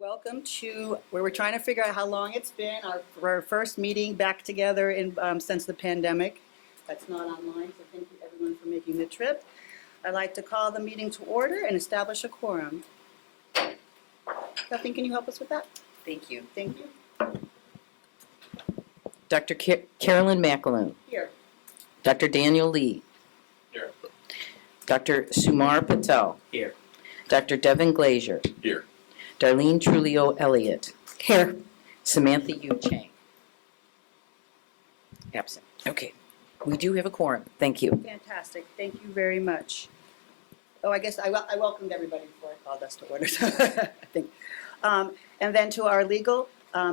Welcome to where we're trying to figure out how long it's been, our first meeting back together since the pandemic. That's not online, so thank you everyone for making the trip. I'd like to call the meeting to order and establish a quorum. Kathleen, can you help us with that? Thank you. Thank you. Dr. Carolyn McAloon. Here. Dr. Daniel Lee. Here. Dr. Sumar Patel. Here. Dr. Devin Glazier. Here. Darlene Trulio Elliott. Here. Samantha Yu Chang. Absent. Okay. We do have a quorum. Thank you. Fantastic. Thank you very much. Oh, I guess I welcomed everybody before I called us to order, I think. And then to our legal,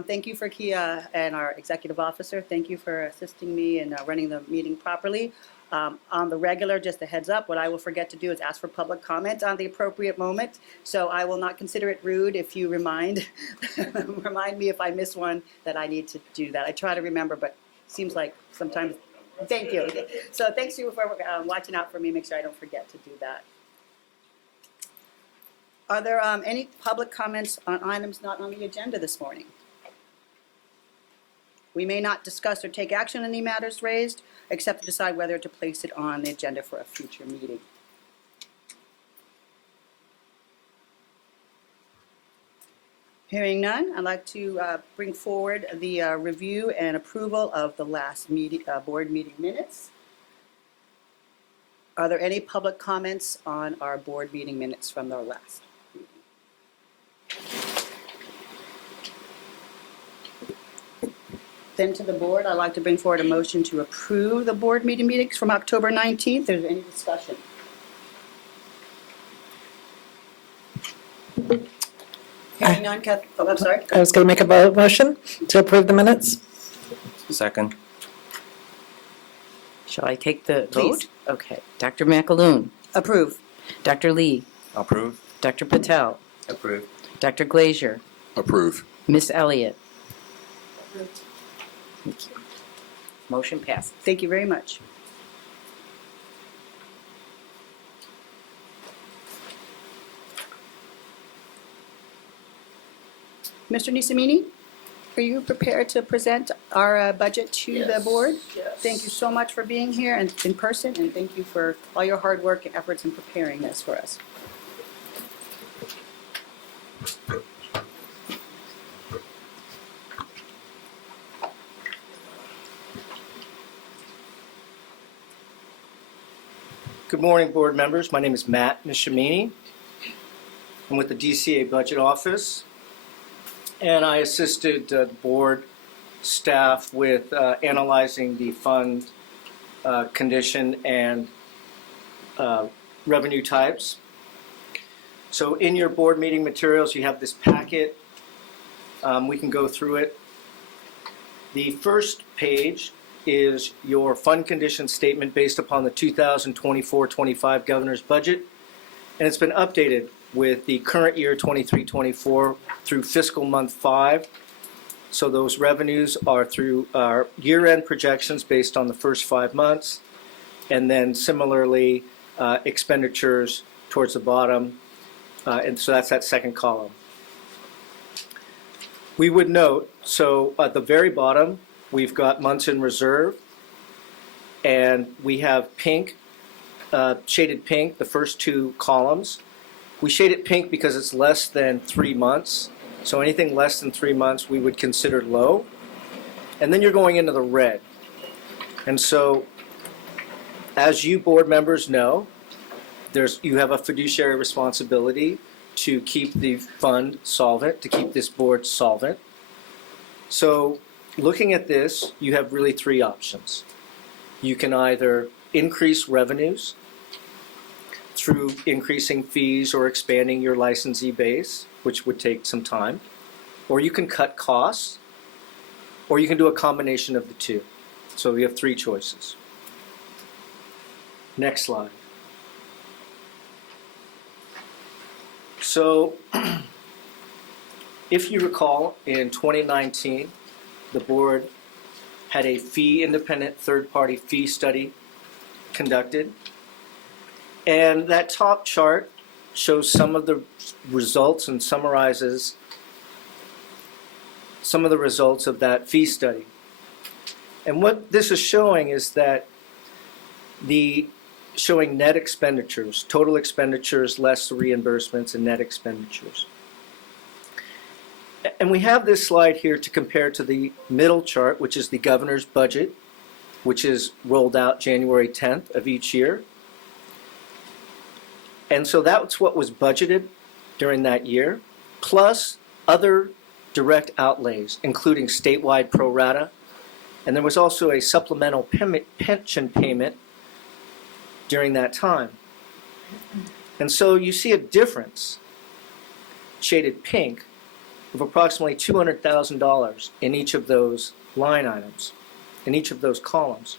thank you for Kia and our executive officer. Thank you for assisting me in running the meeting properly. On the regular, just a heads up, what I will forget to do is ask for public comment on the appropriate moment. So I will not consider it rude if you remind me if I miss one that I need to do that. I try to remember, but it seems like sometimes, thank you. So thanks you for watching out for me, make sure I don't forget to do that. Are there any public comments on items not on the agenda this morning? We may not discuss or take action on any matters raised, except to decide whether to place it on the agenda for a future meeting. Hearing none, I'd like to bring forward the review and approval of the last board meeting minutes. Are there any public comments on our board meeting minutes from the last meeting? Then to the board, I'd like to bring forward a motion to approve the board meetings from October 19th. Is there any discussion? Hearing none, oh, I'm sorry. I was going to make a motion to approve the minutes. Second. Shall I take the Please. vote? Okay. Dr. McAloon. Approve. Dr. Lee. Approve. Dr. Patel. Approve. Dr. Glazier. Approve. Miss Elliott. Thank you. Motion passes. Thank you very much. Mr. Nisamini, are you prepared to present our budget to the board? Yes. Thank you so much for being here and in person, and thank you for all your hard work and efforts in preparing this for us. Good morning, board members. My name is Matt Nishamini. I'm with the DCA Budget Office, and I assisted the board staff with analyzing the fund condition and revenue types. So in your board meeting materials, you have this packet. We can go through it. The first page is your fund condition statement based upon the 2024-25 governor's budget, and it's been updated with the current year 23-24 through fiscal month 5. So those revenues are through our year-end projections based on the first 5 months, and then similarly expenditures towards the bottom, and so that's that second column. We would note, so at the very bottom, we've got months in reserve, and we have pink, shaded pink, the first 2 columns. We shade it pink because it's less than 3 months, so anything less than 3 months we would consider low. And then you're going into the red. And so, as you board members know, you have a fiduciary responsibility to keep the fund solvent, to keep this board solvent. So, looking at this, you have really 3 options. You can either increase revenues through increasing fees or expanding your licensee base, which would take some time, or you can cut costs, or you can do a combination of the 2. So you have 3 choices. Next slide. So if you recall, in 2019, the board had a fee-independent third-party fee study conducted. And that top chart shows some of the results and summarizes some of the results of that fee study. And what this is showing is that showing net expenditures, total expenditures less the reimbursements and net expenditures. And we have this slide here to compare to the middle chart, which is the governor's budget, which is rolled out January 10th of each year. And so that's what was budgeted during that year, plus other direct outlays, including statewide pro rata. And there was also a supplemental pension payment during that time. And so you see a difference, shaded pink, of approximately $200,000 in each of those line items, in each of those columns.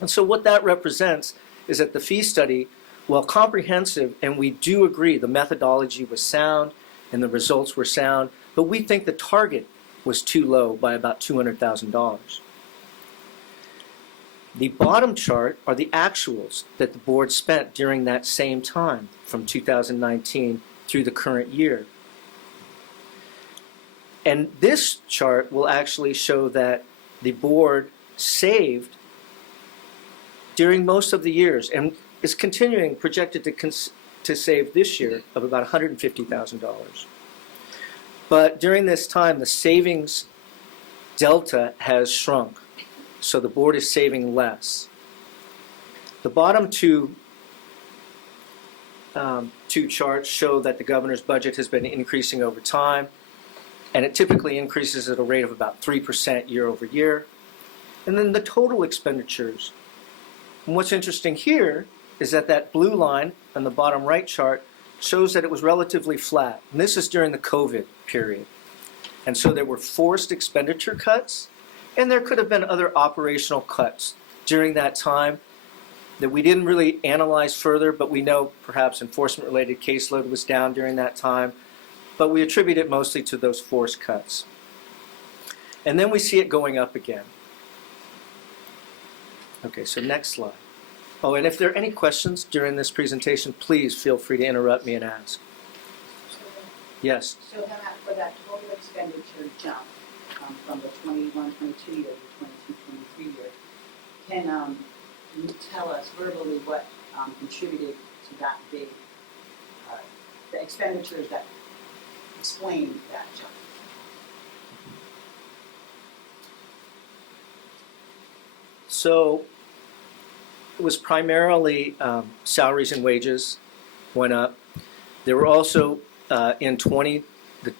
And so what that represents is that the fee study, while comprehensive, and we do agree the methodology was sound and the results were sound, but we think the target was too low by about $200,000. The bottom chart are the actuals that the board spent during that same time, from 2019 through the current year. And this chart will actually show that the board saved during most of the years, and is continuing, projected to save this year of about $150,000. But during this time, the savings delta has shrunk, so the board is saving less. The bottom two charts show that the governor's budget has been increasing over time, and it typically increases at a rate of about 3% year over year. And then the total expenditures. And what's interesting here is that that blue line on the bottom right chart shows that it was relatively flat. And this is during the COVID period. And so there were forced expenditure cuts, and there could have been other operational cuts during that time that we didn't really analyze further, but we know perhaps enforcement-related caseload was down during that time. But we attribute it mostly to those forced cuts. And then we see it going up again. Okay, so next slide. Oh, and if there are any questions during this presentation, please feel free to interrupt me and ask. Yes? So for that total expenditure jump from the 21-22 year to 22-23 year, can you tell us verbally what contributed to that big, the expenditures that explain that jump? So it was primarily salaries and wages went up. There were also in the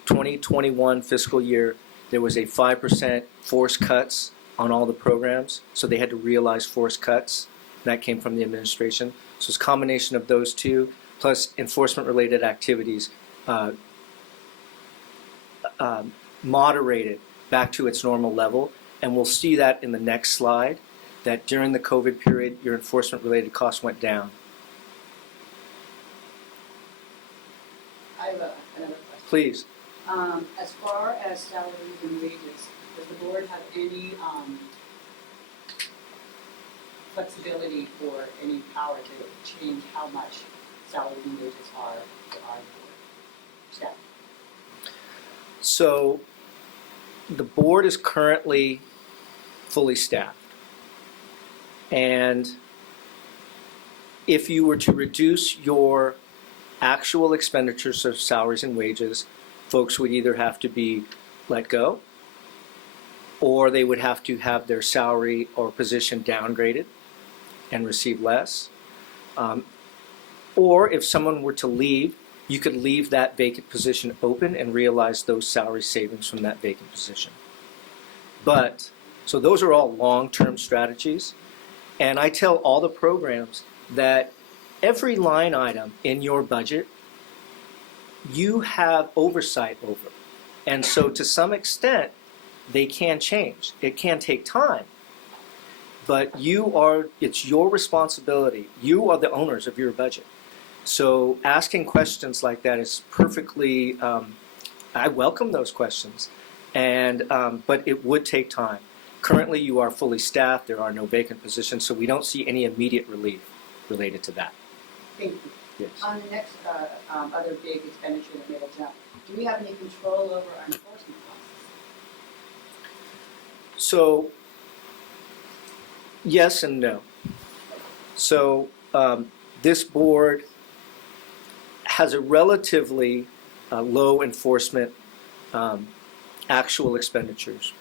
2021 fiscal year, there was a 5% force cuts on all the programs, so they had to realize force cuts. That came from the administration. So it's a combination of those two, plus enforcement-related activities moderated back to its normal level. And we'll see that in the next slide, that during the COVID period, your enforcement-related costs went down. I have another question. Please. As far as salaries and wages, does the board have any flexibility or any power to change how much salaries and wages are for our board staff? So the board is currently fully staffed. And if you were to reduce your actual expenditures of salaries and wages, folks would either have to be let go, or they would have to have their salary or position downgraded and receive less. Or if someone were to leave, you could leave that vacant position open and realize those salary savings from that vacant position. So those are all long-term strategies. And I tell all the programs that every line item in your budget, you have oversight over. And so to some extent, they can change. It can take time. But it's your responsibility. You are the owners of your budget. So asking questions like that is perfectly, I welcome those questions. But it would take time. Currently, you are fully staffed. There are no vacant positions, so we don't see any immediate relief related to that. Thank you. Yes. On the next other big expenditure that made a jump, do we have any control over our enforcement costs? So, yes and no. So, this board has a relatively low enforcement actual expenditures.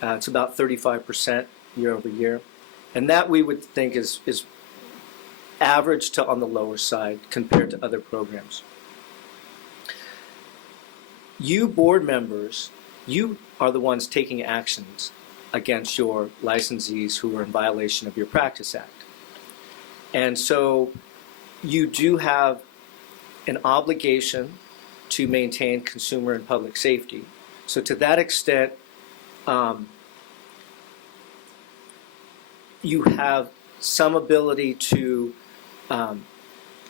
It's about 35% year over year. And that we would think is average to on the lower side compared to other programs. You board members, you are the ones taking actions against your licensees who are in violation of your Practice Act. And so you do have an obligation to maintain consumer and public safety. So to that extent, you have some ability to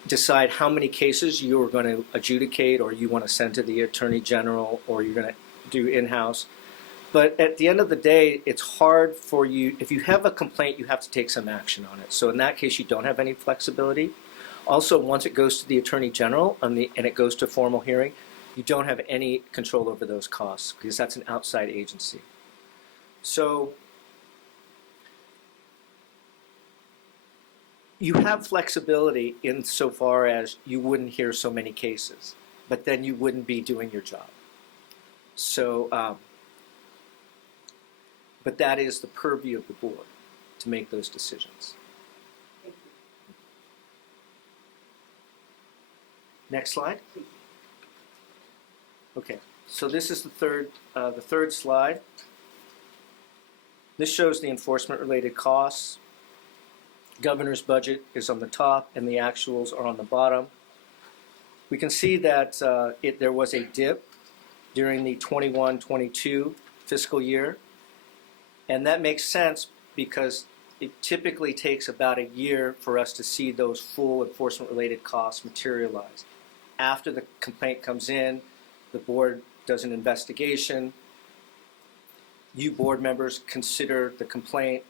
decide how many cases you are going to adjudicate or you want to send to the Attorney General or you're going to do in-house. But at the end of the day, it's hard for you. If you have a complaint, you have to take some action on it. So in that case, you don't have any flexibility. Also, once it goes to the Attorney General and it goes to formal hearing, you don't have any control over those costs because that's an outside agency. So you have flexibility insofar as you wouldn't hear so many cases, but then you wouldn't be doing your job. So, but that is the purview of the board to make those decisions. Next slide. Okay, so this is the third slide. This shows the enforcement-related costs. Governor's budget is on the top, and the actuals are on the bottom. We can see that there was a dip during the 21-22 fiscal year, and that makes sense because it typically takes about a year for us to see those full enforcement-related costs materialize. After the complaint comes in, the board does an investigation. You board members consider the complaint.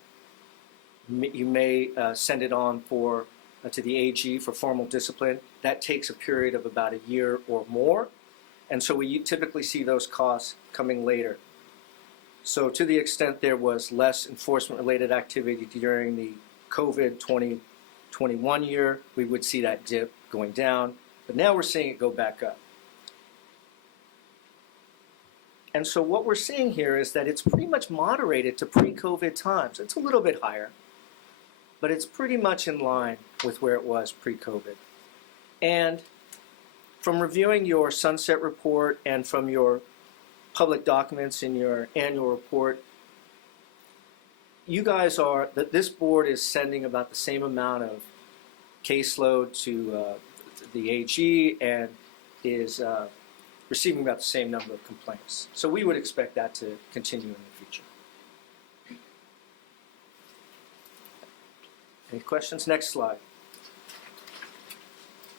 You may send it on to the AG for formal discipline. That takes a period of about a year or more. And so we typically see those costs coming later. So to the extent there was less enforcement-related activity during the COVID 2021 year, we would see that dip going down. But now we're seeing it go back up. And so what we're seeing here is that it's pretty much moderated to pre-COVID times. It's a little bit higher, but it's pretty much in line with where it was pre-COVID. And from reviewing your sunset report and from your public documents in your annual report, you guys this board is sending about the same amount of caseload to the AG and is receiving about the same number of complaints. So we would expect that to continue in the future. Any questions? Next slide.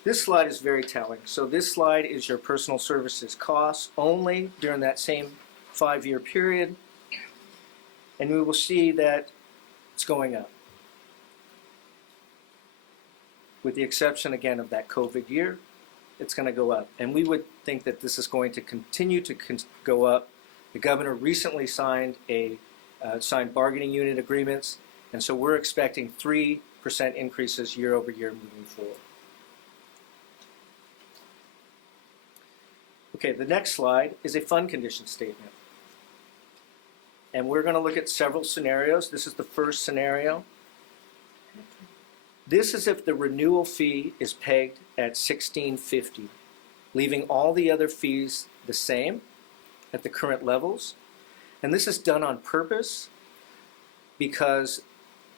This slide is very telling. So this slide is your personal services costs only during that same 5-year period. And we will see that it's going up. With the exception, again, of that COVID year, it's going to go up. And we would think that this is going to continue to go up. The governor recently signed bargaining unit agreements, and so we're expecting 3% increases year over year moving forward. Okay, the next slide is a fund condition statement. And we're going to look at several scenarios. This is the first scenario. This is if the renewal fee is pegged at $16.50, leaving all the other fees the same at the current levels. And this is done on purpose because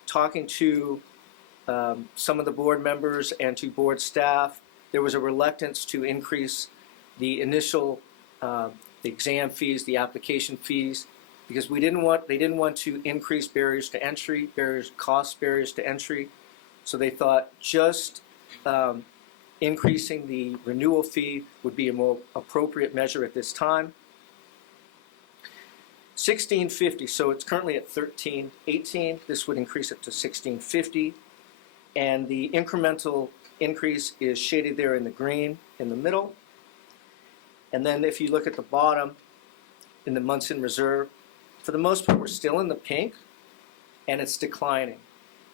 talking to some of the board members and to board staff, there was a reluctance to increase the initial the exam fees, the application fees, because they didn't want to increase barriers to entry, cost barriers to entry. So they thought just increasing the renewal fee would be a more appropriate measure at this time. $16.50, so it's currently at $13.18. This would increase it to $16.50. And the incremental increase is shaded there in the green in the middle. And then if you look at the bottom, in the months in reserve, for the most part, we're still in the pink, and it's declining.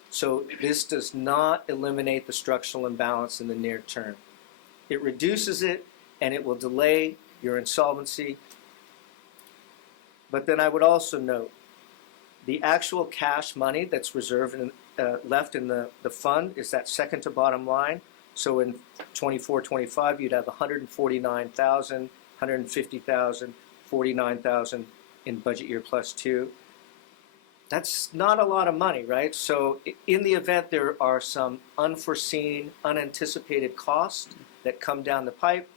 So this does not eliminate the structural imbalance in the near term. It reduces it, and it will delay your insolvency. But then I would also note, the actual cash money that's reserved and left in the fund is that second to bottom line. So in 24-25, you'd have 149,000, 150,000, 49,000 in budget year plus two. That's not a lot of money, right? So in the event there are some unforeseen, unanticipated costs that come down the pipe,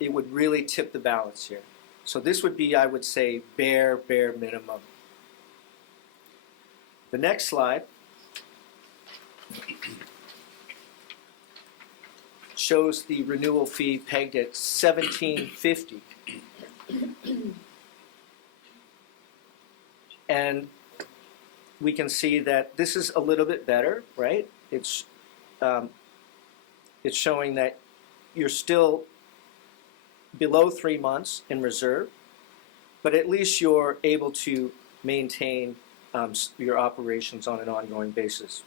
it would really tip the balance here. So this would be, I would say, bare minimum. The next slide shows the renewal fee pegged at $17.50. And we can see that this is a little bit better, right? It's showing that you're still below 3 months in reserve, but at least you're able to maintain your operations on an ongoing basis.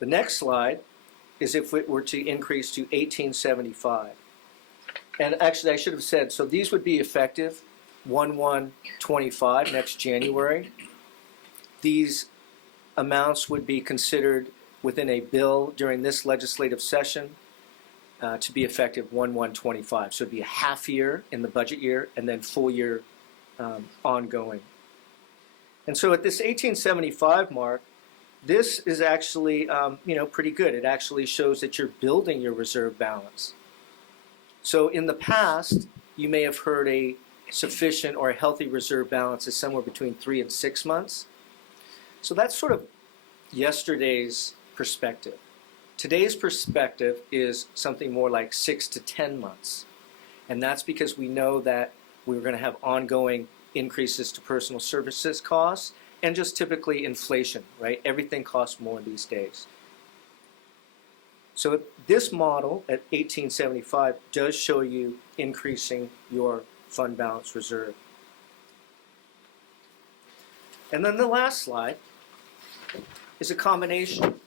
The next slide is if it were to increase to $18.75. And actually, I should have said, so these would be effective 1/1/25 next January. These amounts would be considered within a bill during this legislative session to be effective 1/1/25. So it'd be a half year in the budget year and then full year ongoing. And so at this 1875 mark, this is actually pretty good. It actually shows that you're building your reserve balance. So in the past, you may have heard a sufficient or a healthy reserve balance is somewhere between 3 and 6 months. So that's sort of yesterday's perspective. Today's perspective is something more like 6 to 10 months. And that's because we know that we're going to have ongoing increases to personal services costs and just typically inflation, right? Everything costs more these days. So this model at 1875 does show you increasing your fund balance reserve. And then the last slide is a combination.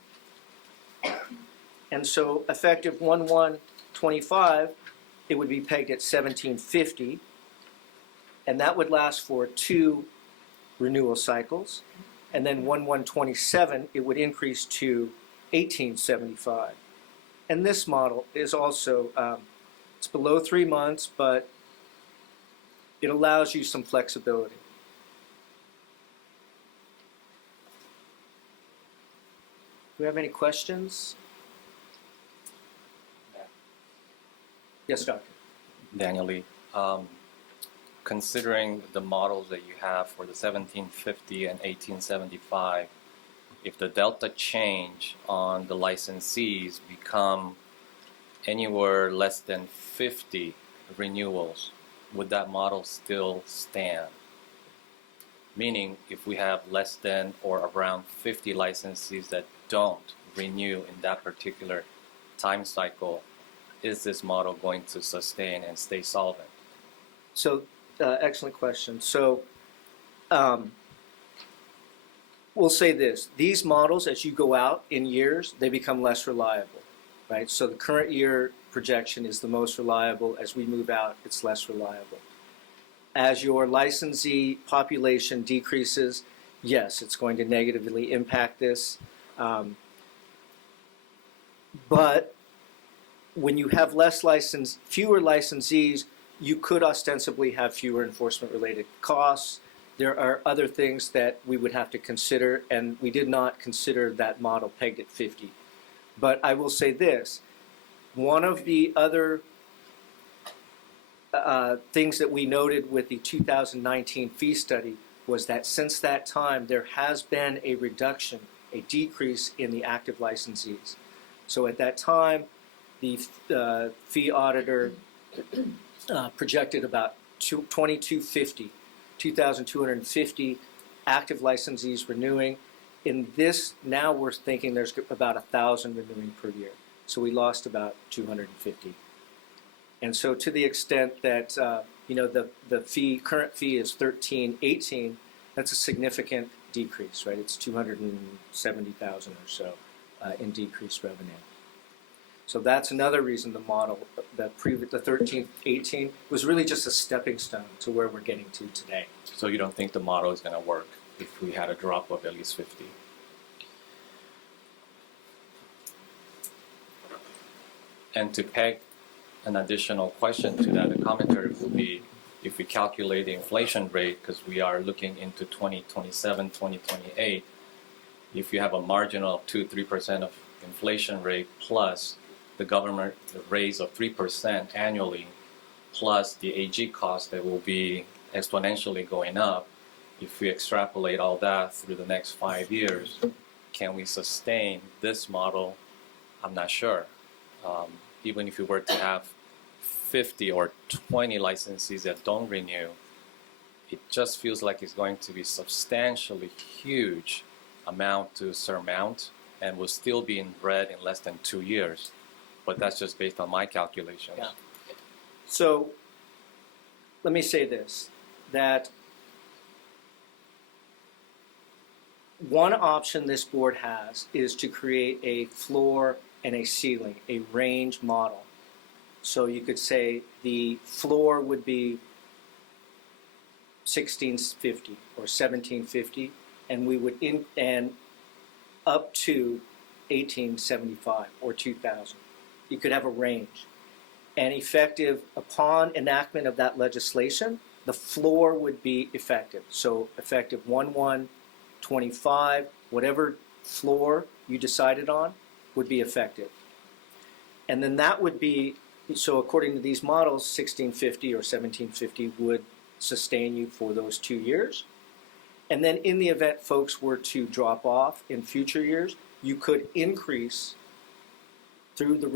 And so effective 1/1/25, it would be pegged at $17.50, and that would last for 2 renewal cycles. And then 1/1/27, it would increase to $18.75. And this model is also, it's below 3 months, but it allows you some flexibility. Do we have any questions? Yes, Doctor. Daniel Lee, considering the models that you have for the 1750 and 1875, if the delta change on the licensees become anywhere less than 50 renewals, would that model still stand? Meaning, if we have less than or around 50 licensees that don't renew in that particular time cycle, is this model going to sustain and stay solvent? So, excellent question. So, we'll say this. These models, as you go out in years, they become less reliable, right? So the current year projection is the most reliable. As we move out, it's less reliable. As your licensee population decreases, yes, it's going to negatively impact this. But when you have fewer licensees, you could ostensibly have fewer enforcement-related costs. There are other things that we would have to consider, and we did not consider that model pegged at 50. But I will say this. One of the other things that we noted with the 2019 fee study was that since that time, there has been a reduction, a decrease in the active licensees. So at that time, the fee auditor projected about 2,250 active licensees renewing. In this, now we're thinking there's about 1,000 renewing per year. So we lost about 250. And so to the extent that the current fee is $13.18. That's a significant decrease, right? It's $270,000 or so in decreased revenue. So that's another reason the model, the 13.18 was really just a stepping stone to where we're getting to today. So you don't think the model is going to work if we had a drop of at least 50? And to peg an additional question to that, the commentary would be, if we calculate the inflation rate, because we are looking into 2027, 2028, if you have a marginal of 2-3% of inflation rate plus the government raise of 3% annually, plus the AG cost that will be exponentially going up, if we extrapolate all that through the next 5 years, can we sustain this model? I'm not sure. Even if we were to have 50 or 20 licensees that don't renew, it just feels like it's going to be substantially huge amount to surmount and will still be in red in less than 2 years. But that's just based on my calculations. Yeah. So let me say this, that one option this board has is to create a floor and a ceiling, a range model. So you could say the floor would be $1,650 or $1,750, and we would and up to $1,875 or $2,000. You could have a range. And effective upon enactment of that legislation, the floor would be effective. So effective 1/1/25, whatever floor you decided on would be effective. And then that would be, so according to these models, $1,650 or $1,750 would sustain you for those 2 years. And then in the event folks were to drop off in future years, you could increase through the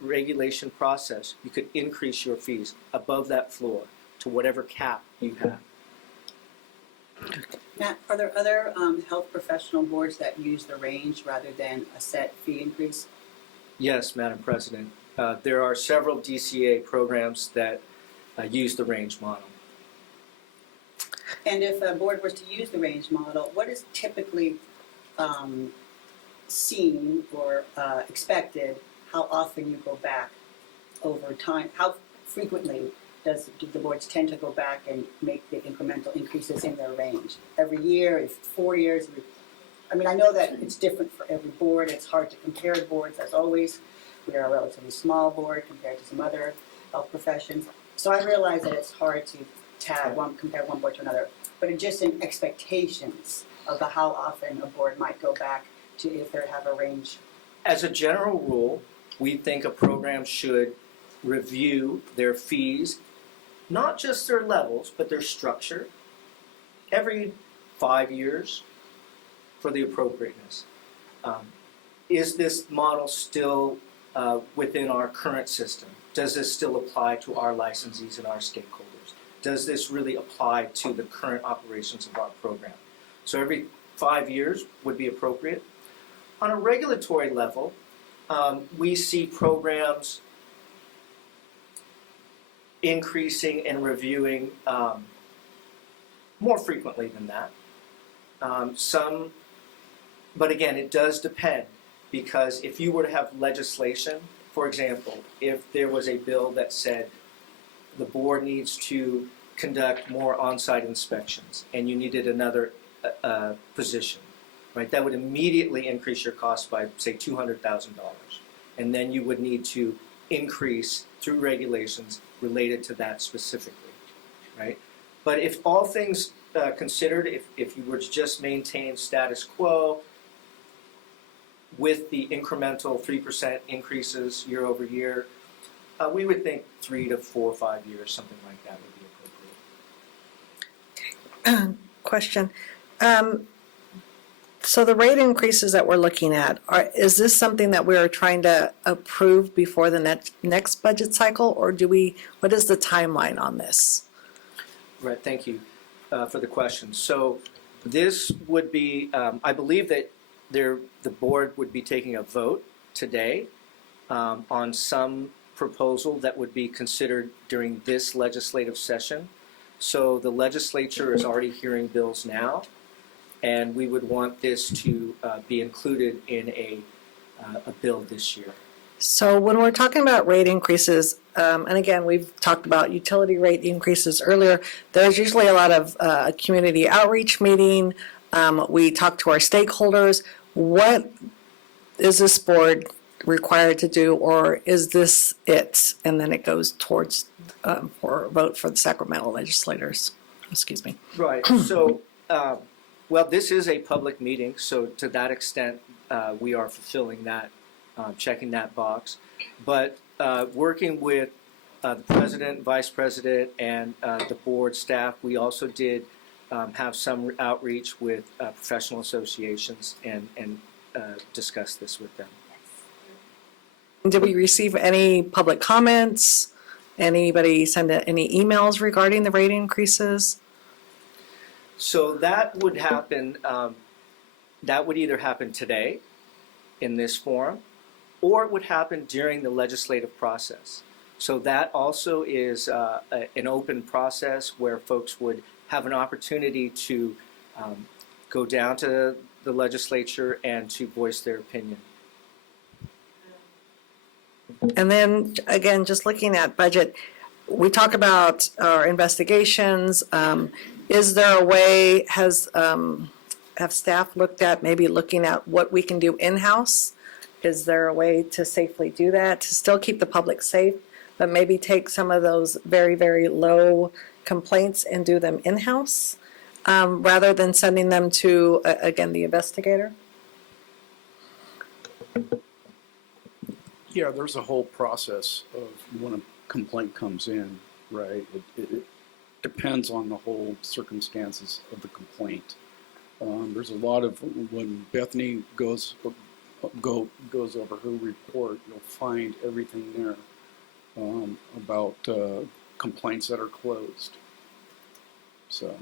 regulation process, you could increase your fees above that floor to whatever cap you have. Matt, are there other health professional boards that use the range rather than a set fee increase? Yes, Madam President. There are several DCA programs that use the range model. And if a board was to use the range model, what is typically seen or expected? How often you go back over time? How frequently do the boards tend to go back and make the incremental increases in their range? Every year, if 4 years? I mean, I know that it's different for every board. It's hard to compare boards, as always. We are a relatively small board compared to some other health professions. So I realize that it's hard to compare one board to another. But just in expectations of how often a board might go back to if they have a range. As a general rule, we think a program should review their fees, not just their levels, but their structure, every 5 years for the appropriateness. Is this model still within our current system? Does this still apply to our licensees and our stakeholders? Does this really apply to the current operations of our program? So every 5 years would be appropriate. On a regulatory level, we see programs increasing and reviewing more frequently than that. But again, it does depend, because if you were to have legislation, for example, if there was a bill that said the board needs to conduct more on-site inspections and you needed another position, right, that would immediately increase your cost by, say, $200,000. And then you would need to increase through regulations related to that specifically, right? But if all things considered, if you were to just maintain status quo with the incremental 3% increases year over year, we would think 3 to 4 or 5 years, something like that would be appropriate. Question. So the rate increases that we're looking at, is this something that we're trying to approve before the next budget cycle, or what is the timeline on this? Right, thank you for the question. So this would be, I believe that the board would be taking a vote today on some proposal that would be considered during this legislative session. So the legislature is already hearing bills now, and we would want this to be included in a bill this year. So when we're talking about rate increases, and again, we've talked about utility rate increases earlier, there's usually a lot of community outreach meeting. We talk to our stakeholders. What is this board required to do, or is this it? And then it goes towards for a vote for the Sacramento legislators. Excuse me. Right. So, well, this is a public meeting, so to that extent, we are fulfilling that, checking that box. But working with the president, vice president, and the board staff, we also did have some outreach with professional associations and discuss this with them. Did we receive any public comments? Anybody send any emails regarding the rate increases? So that would happen, that would either happen today in this forum, or it would happen during the legislative process. So that also is an open process where folks would have an opportunity to go down to the legislature and to voice their opinion. And then, again, just looking at budget, we talk about our investigations. Is there a way, have staff looked at maybe looking at what we can do in-house? Is there a way to safely do that, to still keep the public safe, but maybe take some of those very, very low complaints and do them in-house, rather than sending them to, again, the investigator? Yeah, there's a whole process of when a complaint comes in, right? It depends on the whole circumstances of the complaint. There's a lot of, when Bethany goes over her report, you'll find everything there about complaints that are closed. So,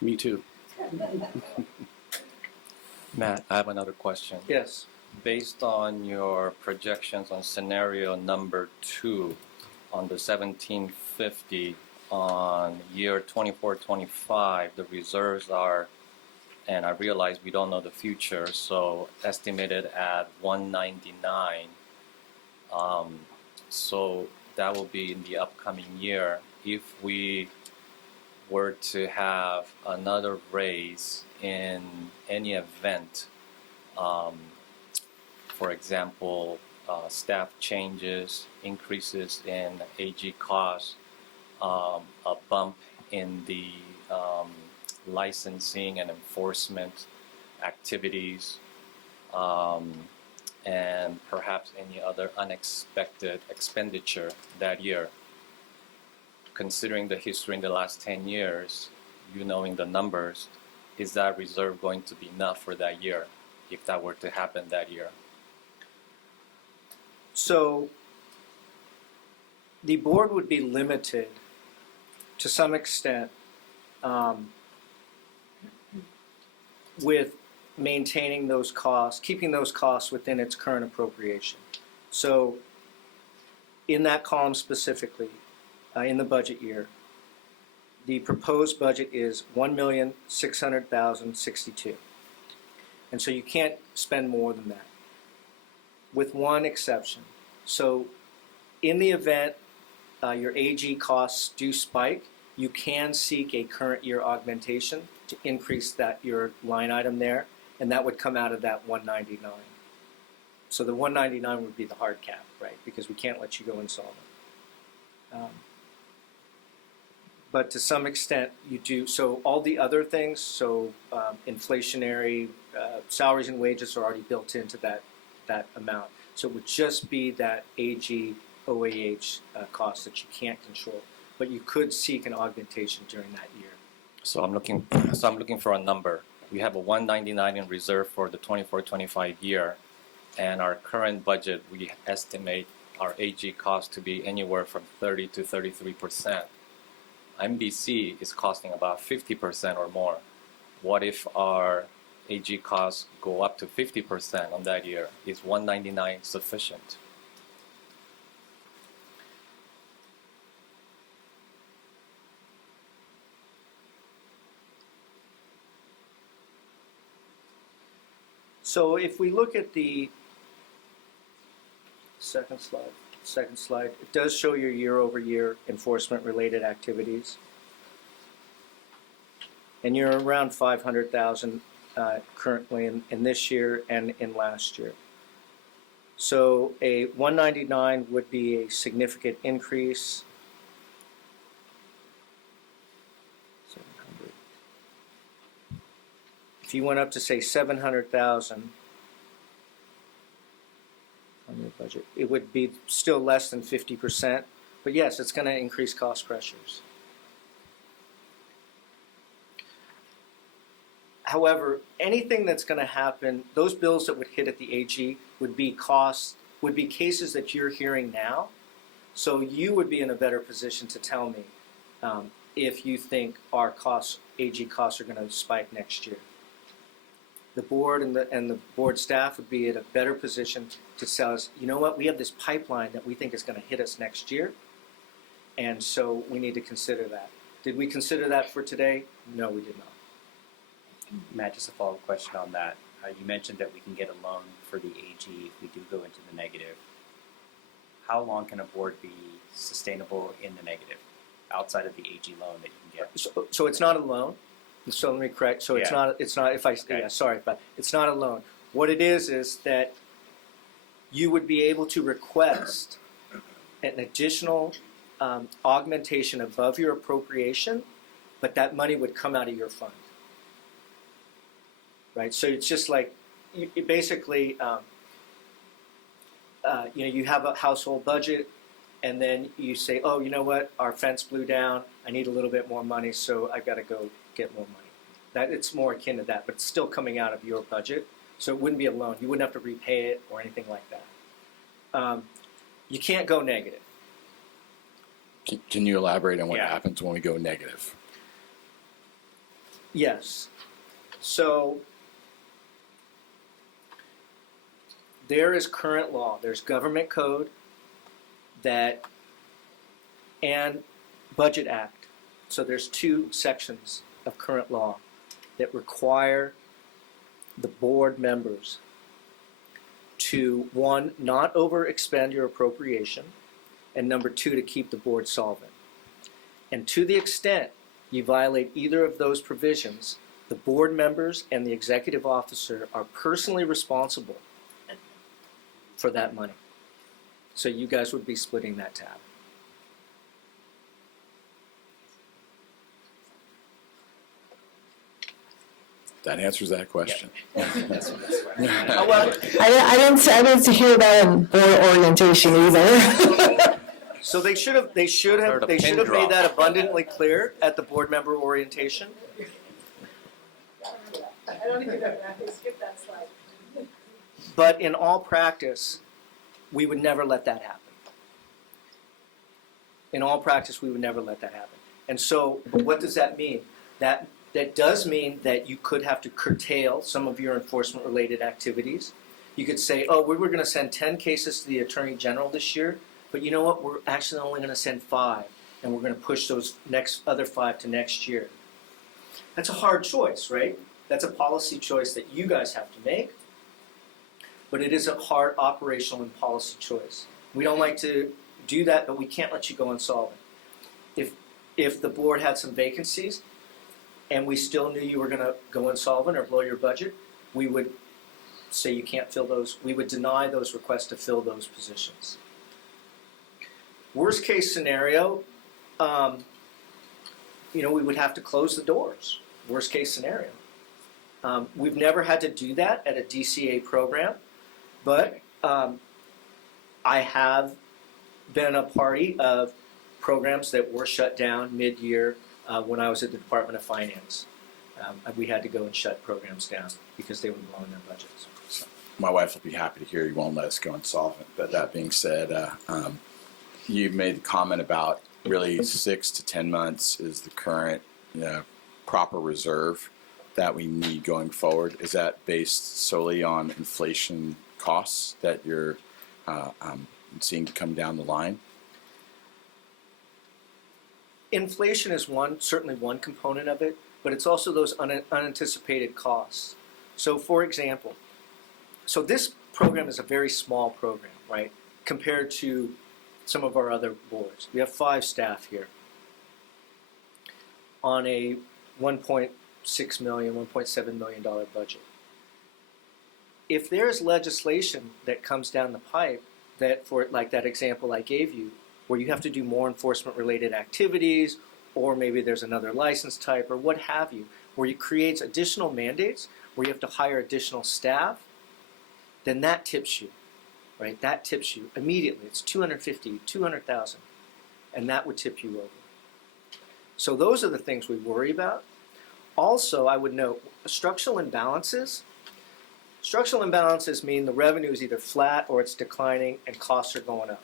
me too. Matt, I have another question. Yes. Based on your projections on scenario number 2 on the 1750 on year 24-25, the reserves are, and I realize we don't know the future, so estimated at 199. So that will be in the upcoming year. If we were to have another raise in any event, for example, staff changes, increases in AG costs, a bump in the licensing and enforcement activities, and perhaps any other unexpected expenditure that year. Considering the history in the last 10 years, you knowing the numbers, is that reserve going to be enough for that year if that were to happen that year? So the board would be limited to some extent with maintaining those costs, keeping those costs within its current appropriation. So in that column specifically, in the budget year, the proposed budget is $1,600,062. And so you can't spend more than that, with one exception. So in the event your AG costs do spike, you can seek a current year augmentation to increase that your line item there, and that would come out of that 199. So the 199 would be the hard cap, right? Because we can't let you go insolvent. But to some extent, you do. So all the other things, so inflationary salaries and wages are already built into that amount. So it would just be that AG, OAH cost that you can't control. But you could seek an augmentation during that year. So I'm looking for a number. We have a 199 in reserve for the 24-25 year, and our current budget, we estimate our AG cost to be anywhere from 30 to 33%. MBC is costing about 50% or more. What if our AG costs go up to 50% on that year, is 199 sufficient? So if we look at the second slide, it does show your year-over-year enforcement-related activities. And you're around 500,000 currently in this year and in last year. So a 199 would be a significant increase. 700. If you went up to say 700,000 on your budget, it would be still less than 50%. But yes, it's going to increase cost pressures. However, anything that's going to happen, those bills that would hit at the AG would be cases that you're hearing now. So you would be in a better position to tell me if you think our costs, AG costs, are going to spike next year. The board and the board staff would be in a better position to tell us, you know what, we have this pipeline that we think is going to hit us next year, and so we need to consider that. Did we consider that for today? No, we did not. Matt, just a follow-up question on that. You mentioned that we can get a loan for the AG if we do go into the negative. How long can a board be sustainable in the negative outside of the AG loan that you can get? So it's not a loan. So let me correct. So it's Yeah. not. If I Okay. yeah, sorry, but it's not a loan. What it is that you would be able to request an additional augmentation above your appropriation, but that money would come out of your fund. Right. So it's just like you basically, you have a household budget, and then you say, oh, you know what, our fence blew down. I need a little bit more money, so I've got to go get more money. That it's more akin to that, but it's still coming out of your budget, so it wouldn't be a loan. You wouldn't have to repay it or anything like that. You can't go negative. Can you elaborate on what Yeah. happens when we go negative? Yes. So there is current law. There's government code and Budget Act. So there's two sections of current law that require the board members to, one, not overexpend your appropriation, and number two, to keep the board solvent. And to the extent you violate either of those provisions, the board members and the executive officer are personally responsible for that money. So you guys would be splitting that tab. That answers that question. That's what However, I didn't hear that in board orientation either. so they should have Heard a made pin drop. that abundantly clear at the board member orientation. I don't even know, skip that slide. But in all practice, we would never let that happen. In all practice, we would never let that happen. And so, what does that mean? That does mean that you could have to curtail some of your enforcement-related activities. You could say, oh, we were going to send 10 cases to the Attorney General this year, but you know what? We're actually only going to send 5, and we're going to push those other 5 to next year. That's a hard choice, right? That's a policy choice that you guys have to make, but it is a hard operational and policy choice. We don't like to do that, but we can't let you go insolvent. If the board had some vacancies and we still knew you were going to go insolvent or blow your budget, we would say you can't fill those. We would deny those requests to fill those positions. Worst case scenario, we would have to close the doors. Worst case scenario. We've never had to do that at a DCA program, but I have been a party of programs that were shut down mid-year when I was at the Department of Finance. We had to go and shut programs down because they were blowing their budgets. So. My wife will be happy to hear you won't let us go insolvent. But that being said, you made the comment about really 6 to 10 months is the current proper reserve. that we need going forward? Is that based solely on inflation costs that you're seeing come down the line? Inflation is certainly one component of it, but it's also those unanticipated costs. So for example, so this program is a very small program, right, compared to some of our other boards. We have 5 staff here on a $1.6 million, $1.7 million budget. If there's legislation that comes down the pipe that, for like that example I gave you, where you have to do more enforcement-related activities, or maybe there's another license type, or what have you, where it creates additional mandates, where you have to hire additional staff, then that tips you, right? That tips you immediately. It's 250, 200,000, and that would tip you over. So those are the things we worry about. Also, I would note, structural imbalances mean the revenue is either flat or it's declining and costs are going up.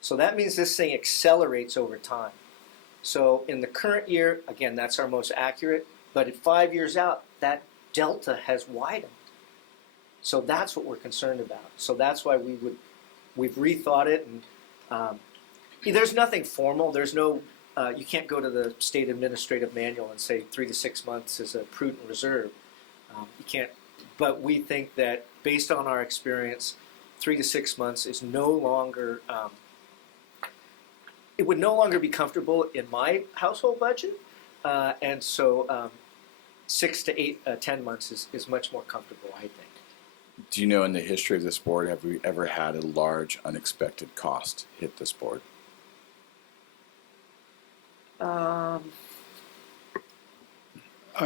So that means this thing accelerates over time. So in the current year, again, that's our most accurate, but at 5 years out, that delta has widened. So that's what we're concerned about. So that's why we've rethought it, and there's nothing formal. There's no, you can't go to the state administrative manual and say 3 to 6 months is a prudent reserve. You can't, but we think that based on our experience, 3 to 6 months is no longer, it would no longer be comfortable in my household budget, and so 6 to 10 months is much more comfortable, I think. Do you know, in the history of this board, have we ever had a large unexpected cost hit this board? I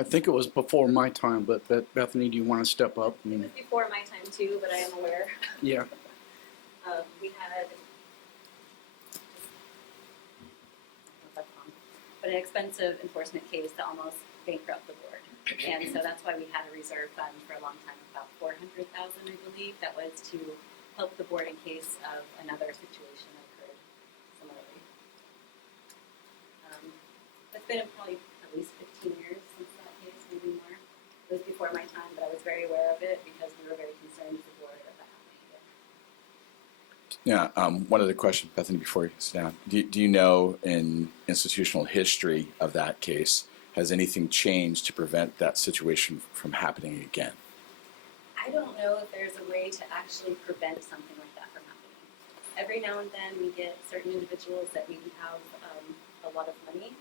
think it was before my time, but Bethany, do you want to step up? It was before my time too, but I am aware. Yeah. We had but an expensive enforcement case that almost bankrupted the board. And so that's why we had a reserve fund for a long time, about $400,000, I believe. That was to help the board in case of another situation that occurred similarly. It's been probably at least 15 years since that case, maybe more. It was before my time, but I was very aware of it because we were very concerned as a board of that happening again. Yeah, one other question, Bethany, before you sit down. Do you know, in institutional history of that case, has anything changed to prevent that situation from happening again? I don't know if there's a way to actually prevent something like that from happening. Every now and then we get certain individuals that maybe have a lot of money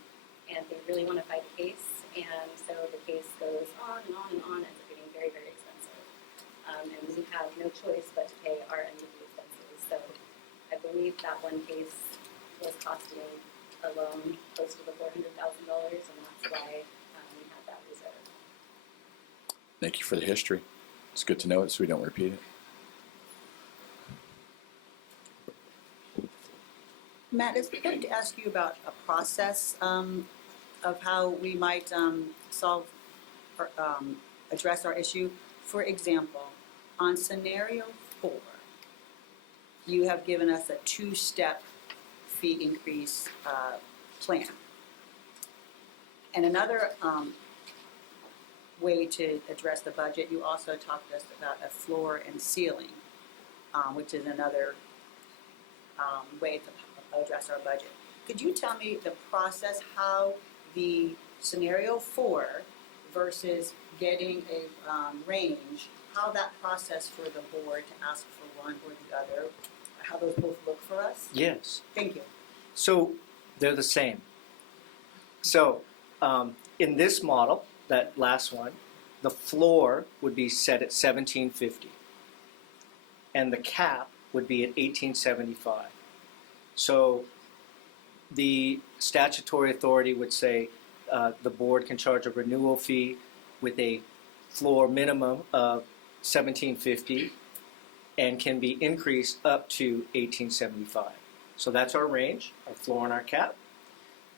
and they really want to fight a case, and so the case goes on and on and on, ends up getting very, very expensive. And we have no choice but to pay our end of the expenses. So I believe that one case was costing a loan close to the $400,000, and that's why we had that reserve. Thank you for the history. It's good to know it so we don't repeat it. Matt, I'd like to ask you about a process of how we might solve or address our issue. For example, on scenario 4, you have given us a 2-step fee increase plan. And another way to address the budget, you also talked to us about a floor and ceiling, which is another way to address our budget. Could you tell me the process, how the scenario 4 versus getting a range, how that process for the board to ask for one or the other, how those both look for us? Yes. Thank you. So they're the same. So in this model, that last one, the floor would be set at $1,750, and the cap would be at $1,875. So the statutory authority would say the board can charge a renewal fee with a floor minimum of $1,750 and can be increased up to $1,875. So that's our range, our floor and our cap.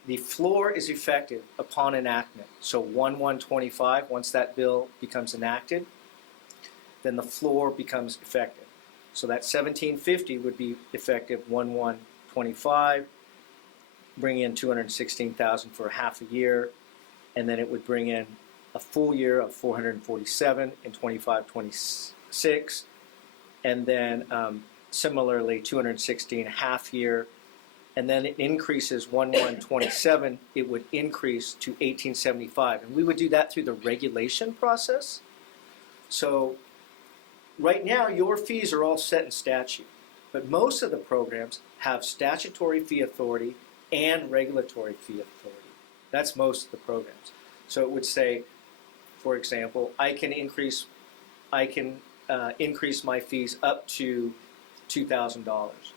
The floor is effective upon enactment. So 1/1/25, once that bill becomes enacted, then the floor becomes effective. So that $1,750 would be effective 1/1/25, bring in $216,000 for half a year, and then it would bring in a full year of 447 in 25-26, and then similarly 216 half year, and then it increases 1/1/27. It would increase to 1875, and we would do that through the regulation process. So right now, your fees are all set in statute, but most of the programs have statutory fee authority and regulatory fee authority. That's most of the programs. So it would say, for example, I can increase my fees up to $2,000.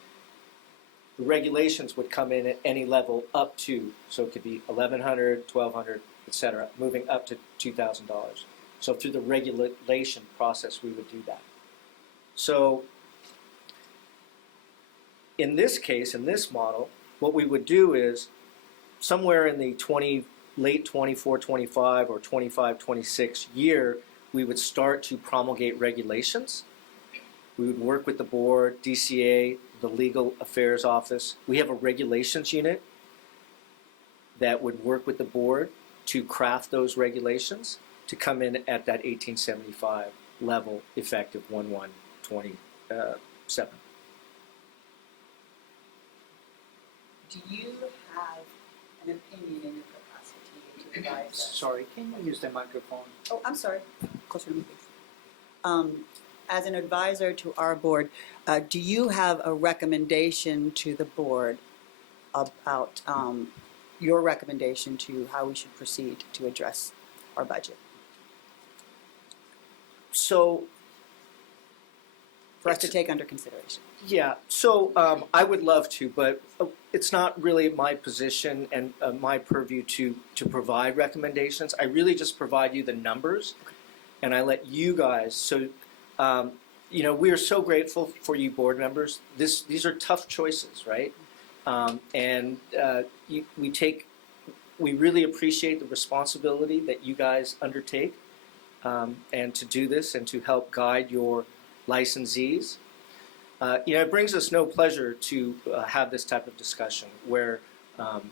The regulations would come in at any level up to, so it could be $1,100, $1,200, etc., moving up to $2,000. So through the regulation process, we would do that. So in this case, in this model, what we would do is somewhere in the late 24, 25, or 25, 26 year, we would start to promulgate regulations. We would work with the board, DCA, the Legal Affairs Office. We have a regulations unit that would work with the board to craft those regulations to come in at that 1875 level effective 1/1/27. Do you have an opinion in your capacity to advise us? Sorry, can you use the microphone? Oh, I'm sorry. Closer to me, please. As an advisor to our board, do you have a recommendation to the board about your recommendation to how we should proceed to address our budget? So, For us to take under consideration. yeah, so I would love to, but it's not really my position and my purview to provide recommendations. I really just provide you the numbers, and I let you guys. So, we are so grateful for you board members. These are tough choices, right? We really appreciate the responsibility that you guys undertake, and to do this and to help guide your licensees. It brings us no pleasure to have this type of discussion where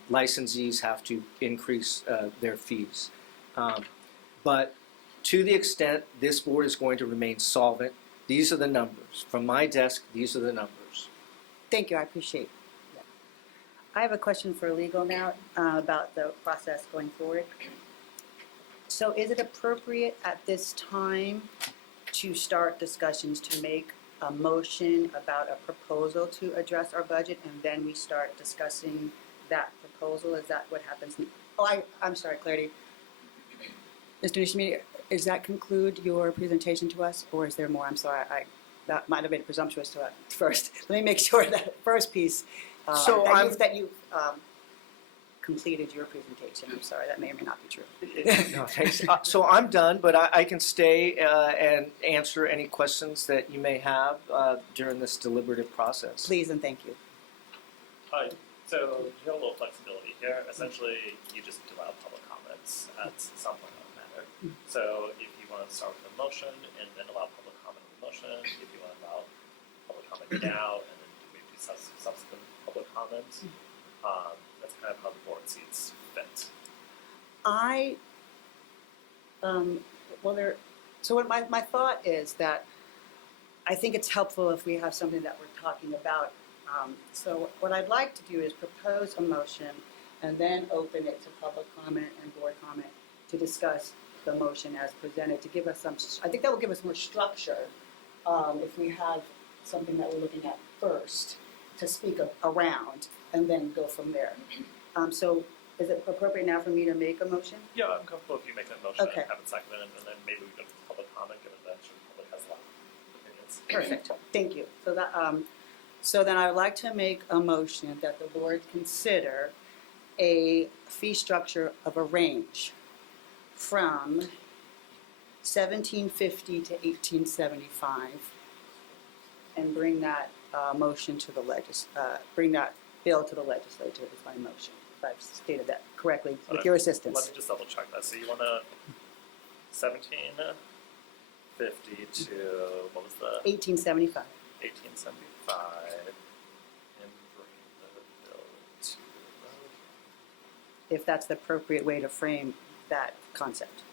licensees have to increase their fees. But to the extent this board is going to remain solvent, these are the numbers. From my desk, these are the numbers. Thank you, I appreciate that. I have a question for legal now about the process going forward. So is it appropriate at this time to start discussions to make a motion about a proposal to address our budget, and then we start discussing that proposal? Is that what happens? I'm sorry, Clarity. Mr. Nishimini, does that conclude your presentation to us, or is there more? I'm sorry, that might have been presumptuous to first. Let me make sure that first piece, that you completed your presentation. I'm sorry, that may or may not be true. No, thanks. So I'm done, but I can stay and answer any questions that you may have during this deliberative process. Please and thank you. Hi. So you have a little flexibility here. Essentially, you just allow public comments at some point on the matter. So if you want to start with a motion and then allow public comment on the motion, if you want to allow public comment now and then maybe subsequent public comments, that's kind of how the board sees fit. So what my thought is that I think it's helpful if we have something that we're talking about. So what I'd like to do is propose a motion and then open it to public comment and board comment to discuss the motion as presented, to give us some, I think that will give us more structure if we have something that we're looking at first to speak around and then go from there. So is it appropriate now for me to make a motion? Yeah, I'm comfortable if you make that motion Okay. and have it seconded, and then maybe we go to public comment, given that the public has a lot of opinions. Perfect, thank you. So then I would like to make a motion that the board consider a fee structure of a range from $1,750 to $1,875, and bring that motion to the bring that bill to the legislature is my motion, if I've stated that correctly, with your Let assistance. me just double check that. So you want to 1750 to what was the 1875. 1875 and bring the bill to the vote. If that's the appropriate way to frame that concept.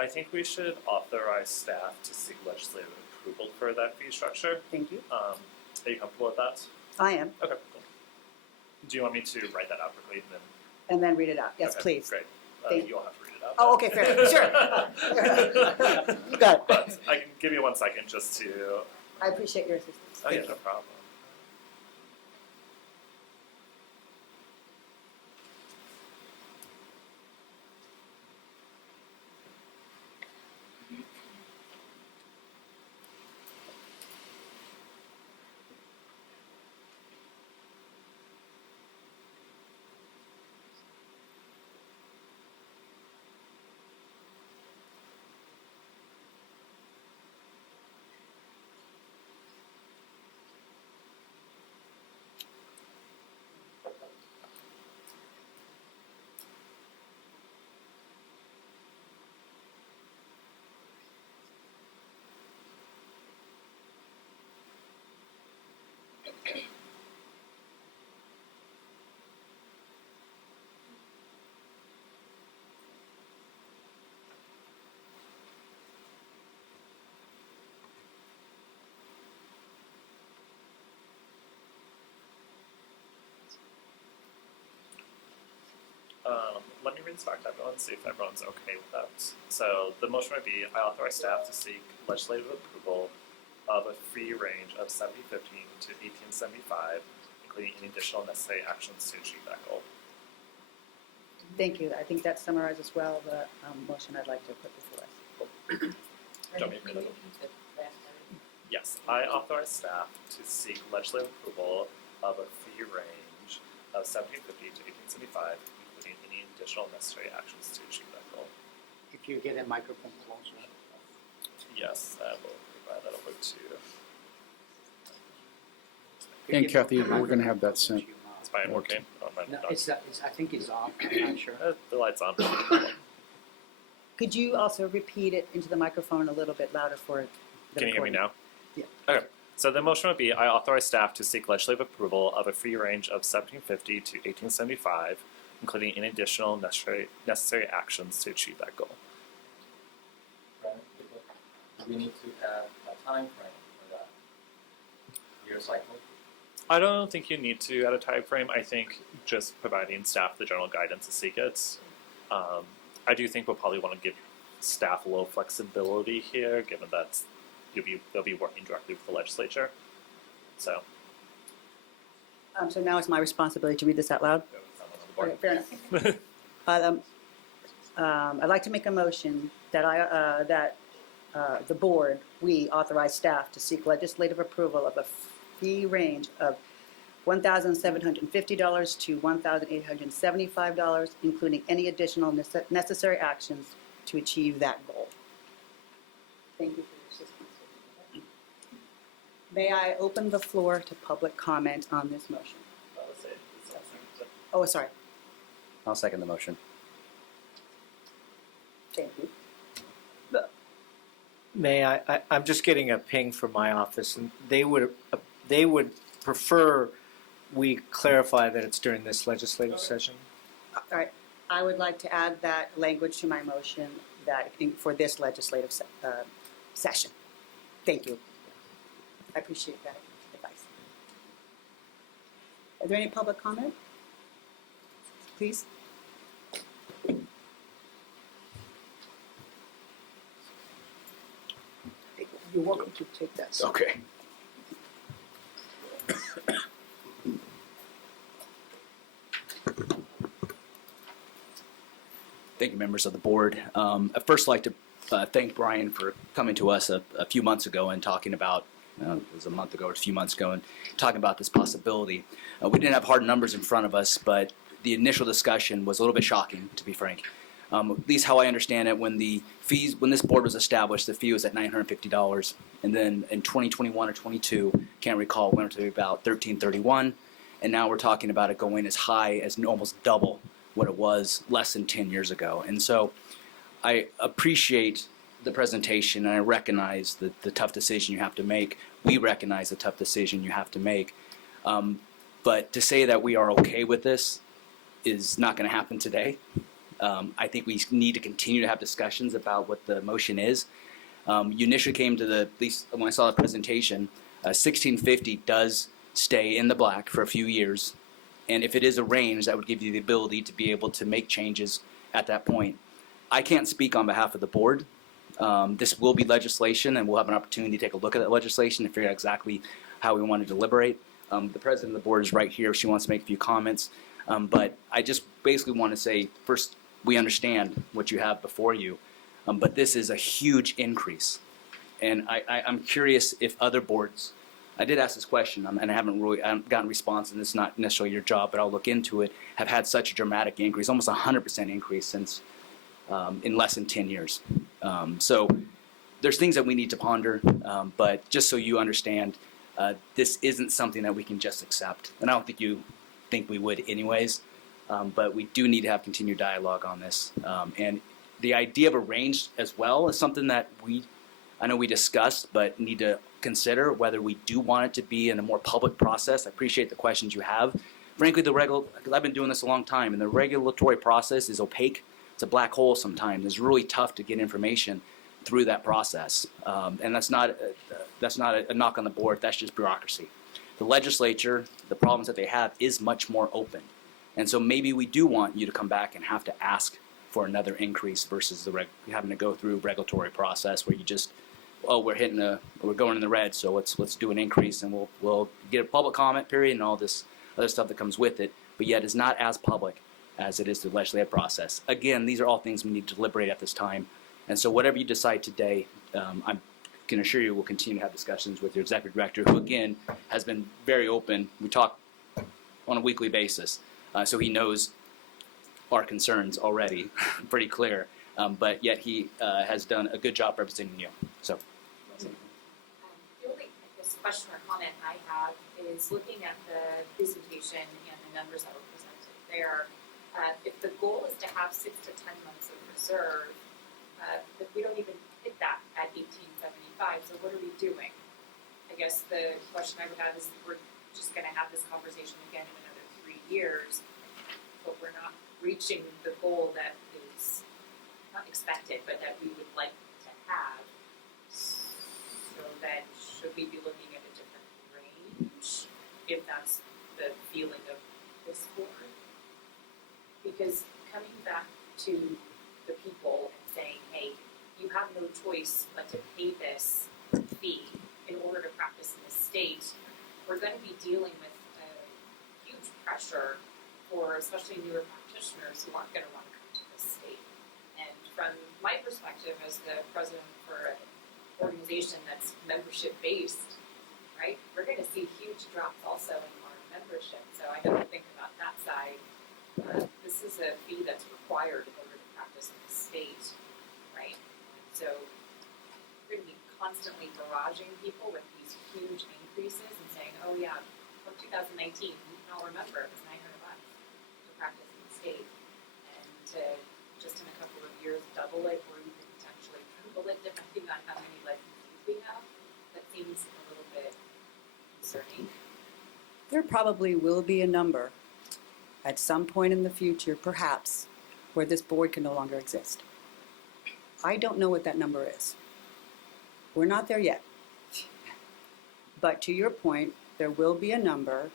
I think we should authorize staff to seek legislative approval for that fee structure. Thank you. Are you comfortable with that? I am. Okay, cool. Do you want me to write that out quickly and then? And then read it out. Yes, Okay, please. Great. Thank- You'll have to read it out. Oh, then. okay, fair. Sure. You got it. But I can give you 1 second just to. I appreciate your assistance. Oh yeah, Thank no you. problem. Let me read this back to everyone, see if everyone's okay with that. So the motion would be, I authorize staff to seek legislative approval of a fee range of $7,015 to $1,875, including any additional necessary actions to achieve that goal. Thank you. I think that summarizes well the motion I'd like to put before us. Do you want me to read it? Yes, I authorize staff to seek legislative approval of a fee range of $1,750 to $1,875, including any additional necessary actions to achieve that goal. If you get a microphone closer. Yes, I will provide that over to. And Kathy, we're going to have that sent. Is mine working? Oh, mine No, not. I think it's off, I'm not sure. The light's on. Could you also repeat it into the microphone a little bit louder for the Can you hear me recording? now? Yeah. Okay. So the motion would be, I authorize staff to seek legislative approval of a fee range of $1,750 to $1,875, including any additional necessary actions to achieve that goal. Do we need to have a time frame for that? Year cycle? I don't think you need to at a time frame. I think just providing staff the general guidance to seek it. I do think we'll probably want to give staff a little flexibility here, given that they'll be working directly with the legislature. So, So now it's my responsibility to read this out loud? someone on the board. Okay, fair enough. I'd like to make a motion that the board, we authorize staff to seek legislative approval of a fee range of $1,750 to $1,875, including any additional necessary actions to achieve that goal. Thank you for your assistance. May I open the floor to public comment on this motion? Oh, sorry. I'll second the motion. Thank you. May I'm just getting a ping from my office, and they would prefer we clarify that it's during this legislative session. All right. I would like to add that language to my motion for this legislative session. Thank you. I appreciate that advice. Are there any public comment? Please. You're welcome to take that. sir. Okay. Thank you, members of the board. I'd first like to thank Brian for coming to us a few months ago and talking about, it was a month ago or a few months ago, and talking about this possibility. We didn't have hard numbers in front of us, but the initial discussion was a little bit shocking, to be frank. At least how I understand it, when this board was established, the fee was at $950, and then in 2021 or 22, can't recall, went to about $1,331, and now we're talking about it going as high as almost double what it was less than 10 years ago. And so I appreciate the presentation, and I recognize the tough decision you have to make. We recognize the tough decision you have to make. But to say that we are okay with this is not going to happen today. I think we need to continue to have discussions about what the motion is. You initially came to at least when I saw the presentation, 1650 does stay in the black for a few years. And if it is a range, that would give you the ability to be able to make changes at that point. I can't speak on behalf of the board. This will be legislation, and we'll have an opportunity to take a look at that legislation and figure out exactly how we want to deliberate. The president of the board is right here. She wants to make a few comments. But I just basically want to say, first, we understand what you have before you, but this is a huge increase. And I'm curious if other boards, I did ask this question, and I haven't gotten a response, and it's not necessarily your job, but I'll look into it, have had such a dramatic increase, almost 100% increase since in less than 10 years. So there's things that we need to ponder, but just so you understand, this isn't something that we can just accept. And I don't think you think we would anyways, but we do need to have continued dialogue on this. And the idea of a range as well is something that I know we discussed, but need to consider whether we do want it to be in a more public process. I appreciate the questions you have. Frankly, because I've been doing this a long time, and the regulatory process is opaque. It's a black hole sometimes. It's really tough to get information through that process. And that's not a knock on the board. That's just bureaucracy. The legislature, the problems that they have is much more open. And so maybe we do want you to come back and have to ask for another increase versus having to go through a regulatory process where you just, we're going in the red, so let's do an increase, and we'll get a public comment period and all this other stuff that comes with it, but yet it's not as public as it is the legislative process. Again, these are all things we need to deliberate at this time, and so whatever you decide today, I can assure you we'll continue to have discussions with your executive director, who again has been very open. We talk on a weekly basis, so he knows our concerns already, pretty clear, but yet he has done a good job representing you. So. The only question or comment I have is looking at the presentation and the numbers that were presented there. If the goal is to have 6 to 10 months of reserve, but we don't even hit that at 1875, so what are we doing? I guess the question I would have is, we're just going to have this conversation again in another 3 years, but we're not reaching the goal that is not expected, but that we would like to have. So then, should we be looking at a different range, if that's the feeling of this board? Because coming back to the people and saying, hey, you have no choice but to pay this fee in order to practice in the state, we're going to be dealing with huge pressure for especially newer practitioners who aren't going to want to come to the state. And from my perspective as the president for an organization that's membership based, right, we're going to see huge drops also in our membership. So I have to think about that side. This is a fee that's required in order to practice in the state, right? So we're going to be constantly barraging people with these huge increases and saying, oh yeah, from 2019, you can all remember it was $900 to practice in the state. And to just in a couple of years double it, or even potentially triple it, depending on how many licenses we have, that seems a little bit concerning. There probably will be a number at some point in the future, perhaps, where this board can no longer exist. I don't know what that number is. We're not there yet. But to your point, there will be a number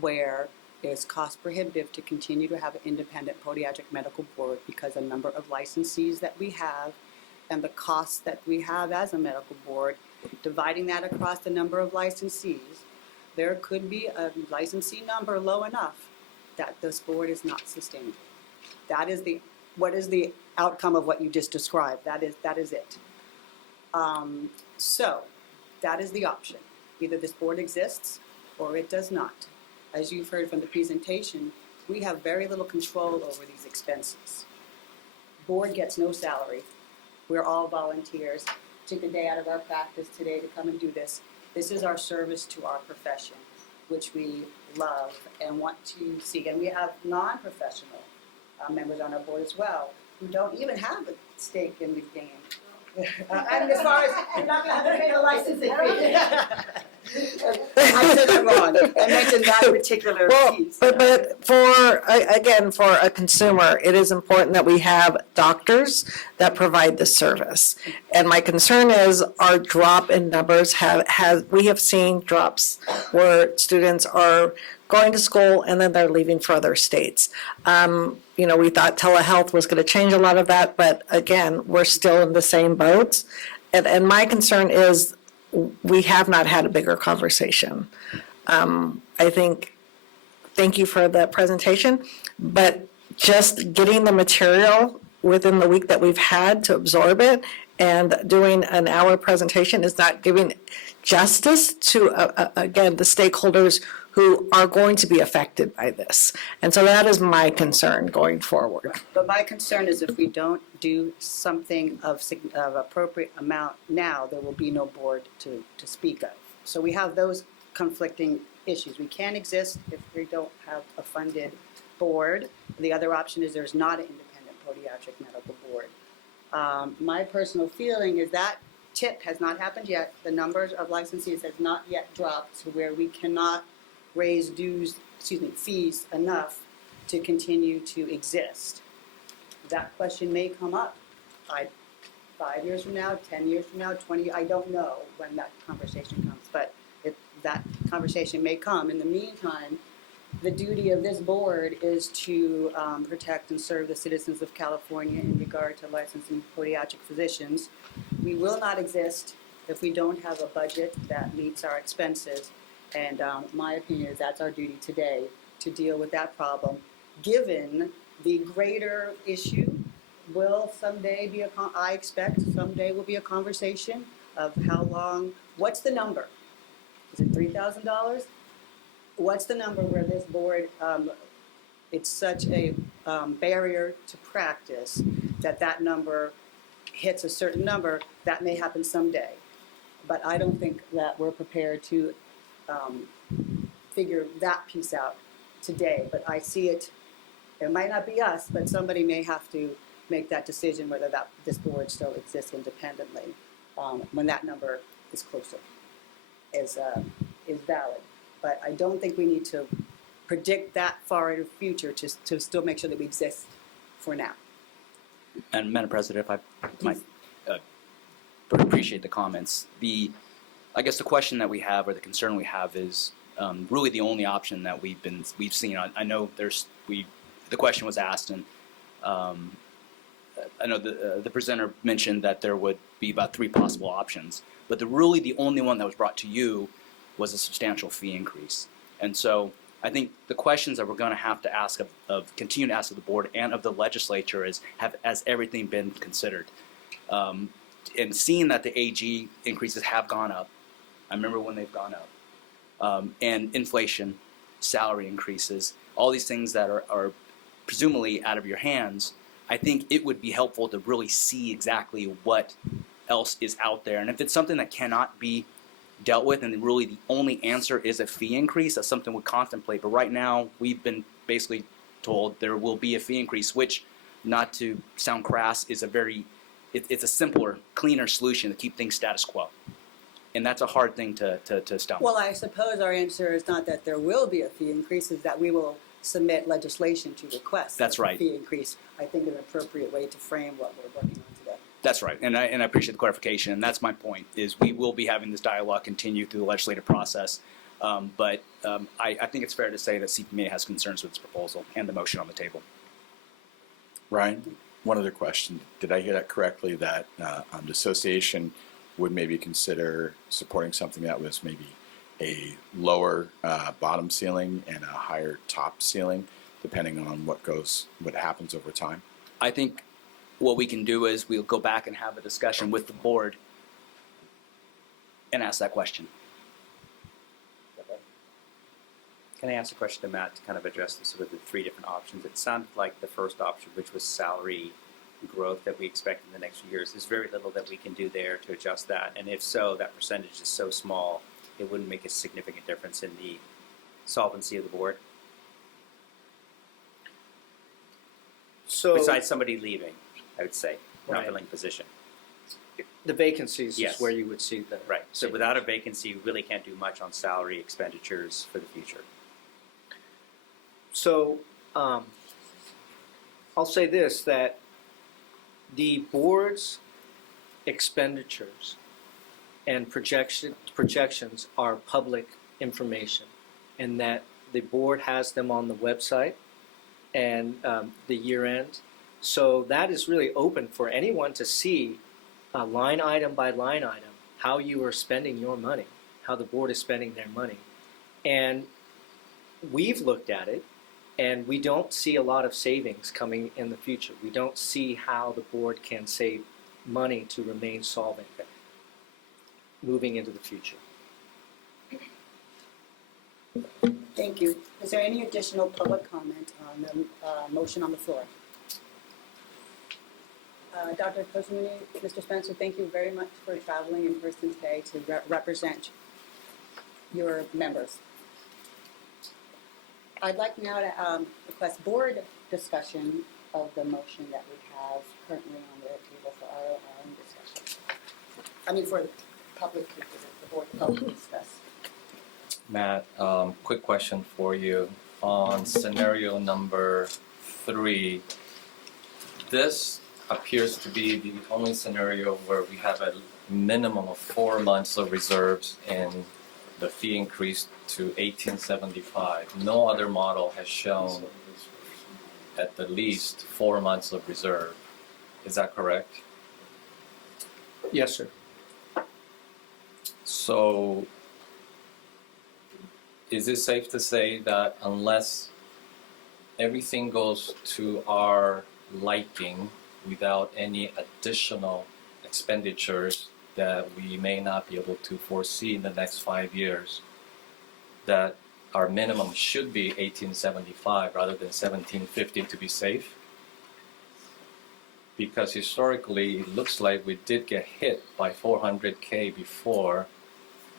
where it's cost prohibitive to continue to have an independent podiatric medical board because the number of licensees that we have and the costs that we have as a medical board, dividing that across the number of licensees, there could be a licensee number low enough that this board is not sustainable. That is what is the outcome of what you just described. That is it. So that is the option. Either this board exists or it does not. As you've heard from the presentation, we have very little control over these expenses. Board gets no salary. We're all volunteers. Took a day out of our practice today to come and do this. This is our service to our profession, which we love and want to see. And we have non-professional members on our board as well, who don't even have a stake in the game. And as far as, you're not going to have to pay the licensing fee. I said it wrong. I mentioned that particular Well, piece. but again, for a consumer, it is important that we have doctors that provide the service. And my concern is our drop in numbers we have seen drops where students are going to school and then they're leaving for other states. We thought telehealth was going to change a lot of that, but again, we're still in the same boat. And my concern is we have not had a bigger conversation. I think, thank you for the presentation, but just getting the material within the week that we've had to absorb it and doing an hour presentation is not giving justice to, again, the stakeholders who are going to be affected by this. And so that is my concern going forward. But my concern is if we don't do something of appropriate amount now, there will be no board to speak of. So we have those conflicting issues. We can't exist if we don't have a funded board. The other option is there's not an independent podiatric medical board. My personal feeling is that tip has not happened yet. The numbers of licensees has not yet dropped to where we cannot raise fees enough to continue to exist. That question may come up 5 years from now, 10 years from now, 20, I don't know when that conversation comes, but that conversation may come. In the meantime, the duty of this board is to protect and serve the citizens of California in regard to licensing podiatric physicians. We will not exist if we don't have a budget that meets our expenses. And my opinion is that's our duty today, to deal with that problem. Given the greater issue will someday be I expect someday will be a conversation of how long, what's the number? Is it $3,000? What's the number where this board, it's such a barrier to practice that number hits a certain number, that may happen someday. But I don't think that we're prepared to figure that piece out today. But I see it might not be us, but somebody may have to make that decision whether this board still exists independently when that number is closer, is valid. But I don't think we need to predict that far into the future to still make sure that we exist for now. And Madam President, if I might appreciate the comments. I guess the question that we have, or the concern we have, is really the only option that we've seen. I know the question was asked, and I know the presenter mentioned that there would be about 3 possible options, but really the only one that was brought to you was a substantial fee increase. And so I think the questions that we're going to have to ask continue to ask of the board and of the legislature has everything been considered? And seeing that the AG increases have gone up, I remember when they've gone up, and inflation, salary increases, all these things that are presumably out of your hands, I think it would be helpful to really see exactly what else is out there. And if it's something that cannot be dealt with, and really the only answer is a fee increase, that's something we'd contemplate. But right now, we've been basically told there will be a fee increase, which, not to sound crass, is it's a simpler, cleaner solution to keep things status quo. And that's a hard thing to stomach. Well, I suppose our answer is not that there will be a fee increase, is that we will submit legislation to request That's right. a fee increase. I think an appropriate way to frame what we're working on today. That's right, and I appreciate the clarification, and that's my point, is we will be having this dialogue continue through the legislative process, but I think it's fair to say that CPMA has concerns with this proposal and the motion on the table. Ryan, one other question. Did I hear that correctly, that the association would maybe consider supporting something that was maybe a lower bottom ceiling and a higher top ceiling, depending on what happens over time? I think what we can do is we'll go back and have a discussion with the board and ask that question. Can I ask a question to Matt to kind of address this with the 3 different options? It sounded like the first option, which was salary growth that we expect in the next few years, there's very little that we can do there to adjust that. And if so, that percentage is so small, it wouldn't make a significant difference in the solvency of the board. So Besides somebody leaving, I would say, not Right. filling position. The vacancies is Yes. where you would see the. Right. So without a vacancy, you really can't do much on salary expenditures for the future. So, I'll say this, that the board's expenditures and projections are public information, and that the board has them on the website and the year end. So that is really open for anyone to see, line item by line item, how you are spending your money, how the board is spending their money. And we've looked at it, and we don't see a lot of savings coming in the future. We don't see how the board can save money to remain solvent moving into the future. Thank you. Is there any additional public comment on the motion on the floor? Dr. Koshimini, Mr. Spencer, thank you very much for traveling in person today to represent your members. I'd like now to request board discussion of the motion that we have currently on the table for our own discussion. I mean, for the public, the board public to discuss. Matt, quick question for you. On scenario number 3, this appears to be the only scenario where we have a minimum of 4 months of reserves and the fee increased to $1,875. No other model has shown at the least 4 months of reserve. Is that correct? Yes, sir. So, is it safe to say that unless everything goes to our liking without any additional expenditures that we may not be able to foresee in the next 5 years, that our minimum should be $1,875 rather than $1,750 to be safe? Because historically, it looks like we did get hit by $400K before,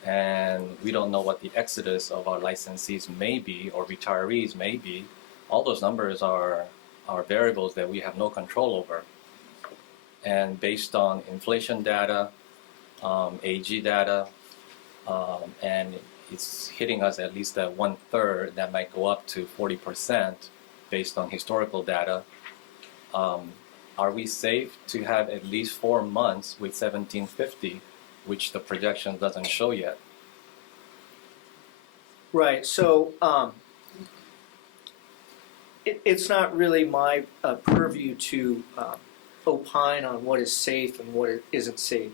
and we don't know what the exodus of our licensees may be or retirees may be. All those numbers are variables that we have no control over. And based on inflation data, AG data, and it's hitting us at least at 1/3. That might go up to 40% based on historical data. Are we safe to have at least 4 months with $1,750, which the projection doesn't show yet? Right. So it's not really my purview to opine on what is safe and what isn't safe.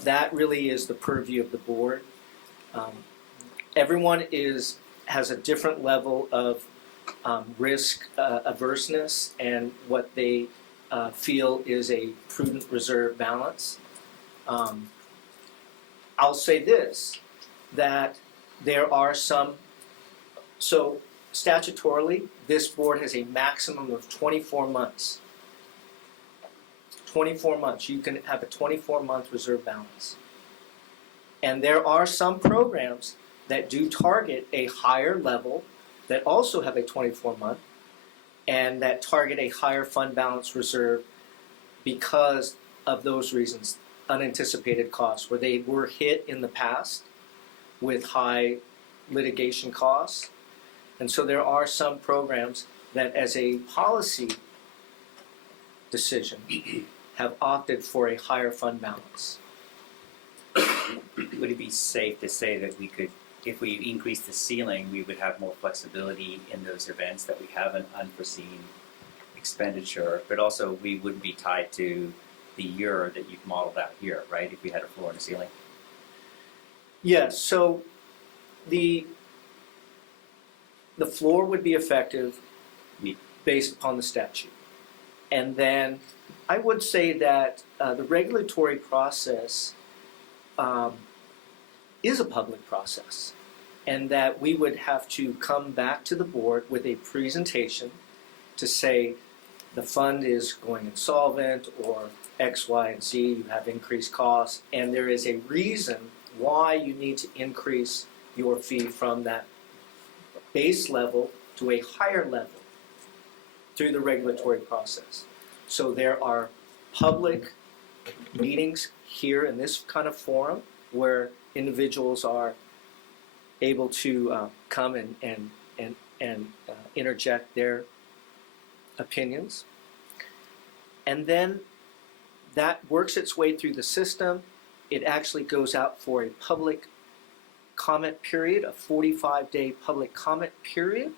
That really is the purview of the board. Everyone has a different level of risk averseness and what they feel is a prudent reserve balance. I'll say this, that there are some, so statutorily, this board has a maximum of 24 months. 24 months. You can have a 24-month reserve balance. And there are some programs that do target a higher level that also have a 24-month and that target a higher fund balance reserve because of those reasons, unanticipated costs, where they were hit in the past with high litigation costs. And so there are some programs that as a policy decision have opted for a higher fund balance. Would it be safe to say that we could, if we increase the ceiling, we would have more flexibility in those events that we have an unforeseen expenditure, but also we wouldn't be tied to the year that you've modeled out here, right? If we had a floor and a ceiling. Yes, so the floor would be effective based upon the statute. And then I would say that the regulatory process is a public process, and that we would have to come back to the board with a presentation to say the fund is going insolvent or X, Y, and Z, you have increased costs, and there is a reason why you need to increase your fee from that base level to a higher level through the regulatory process. So there are public meetings here in this kind of forum where individuals are able to come and interject their opinions. And then that works its way through the system. It actually goes out for a public comment period, a 45-day public comment period,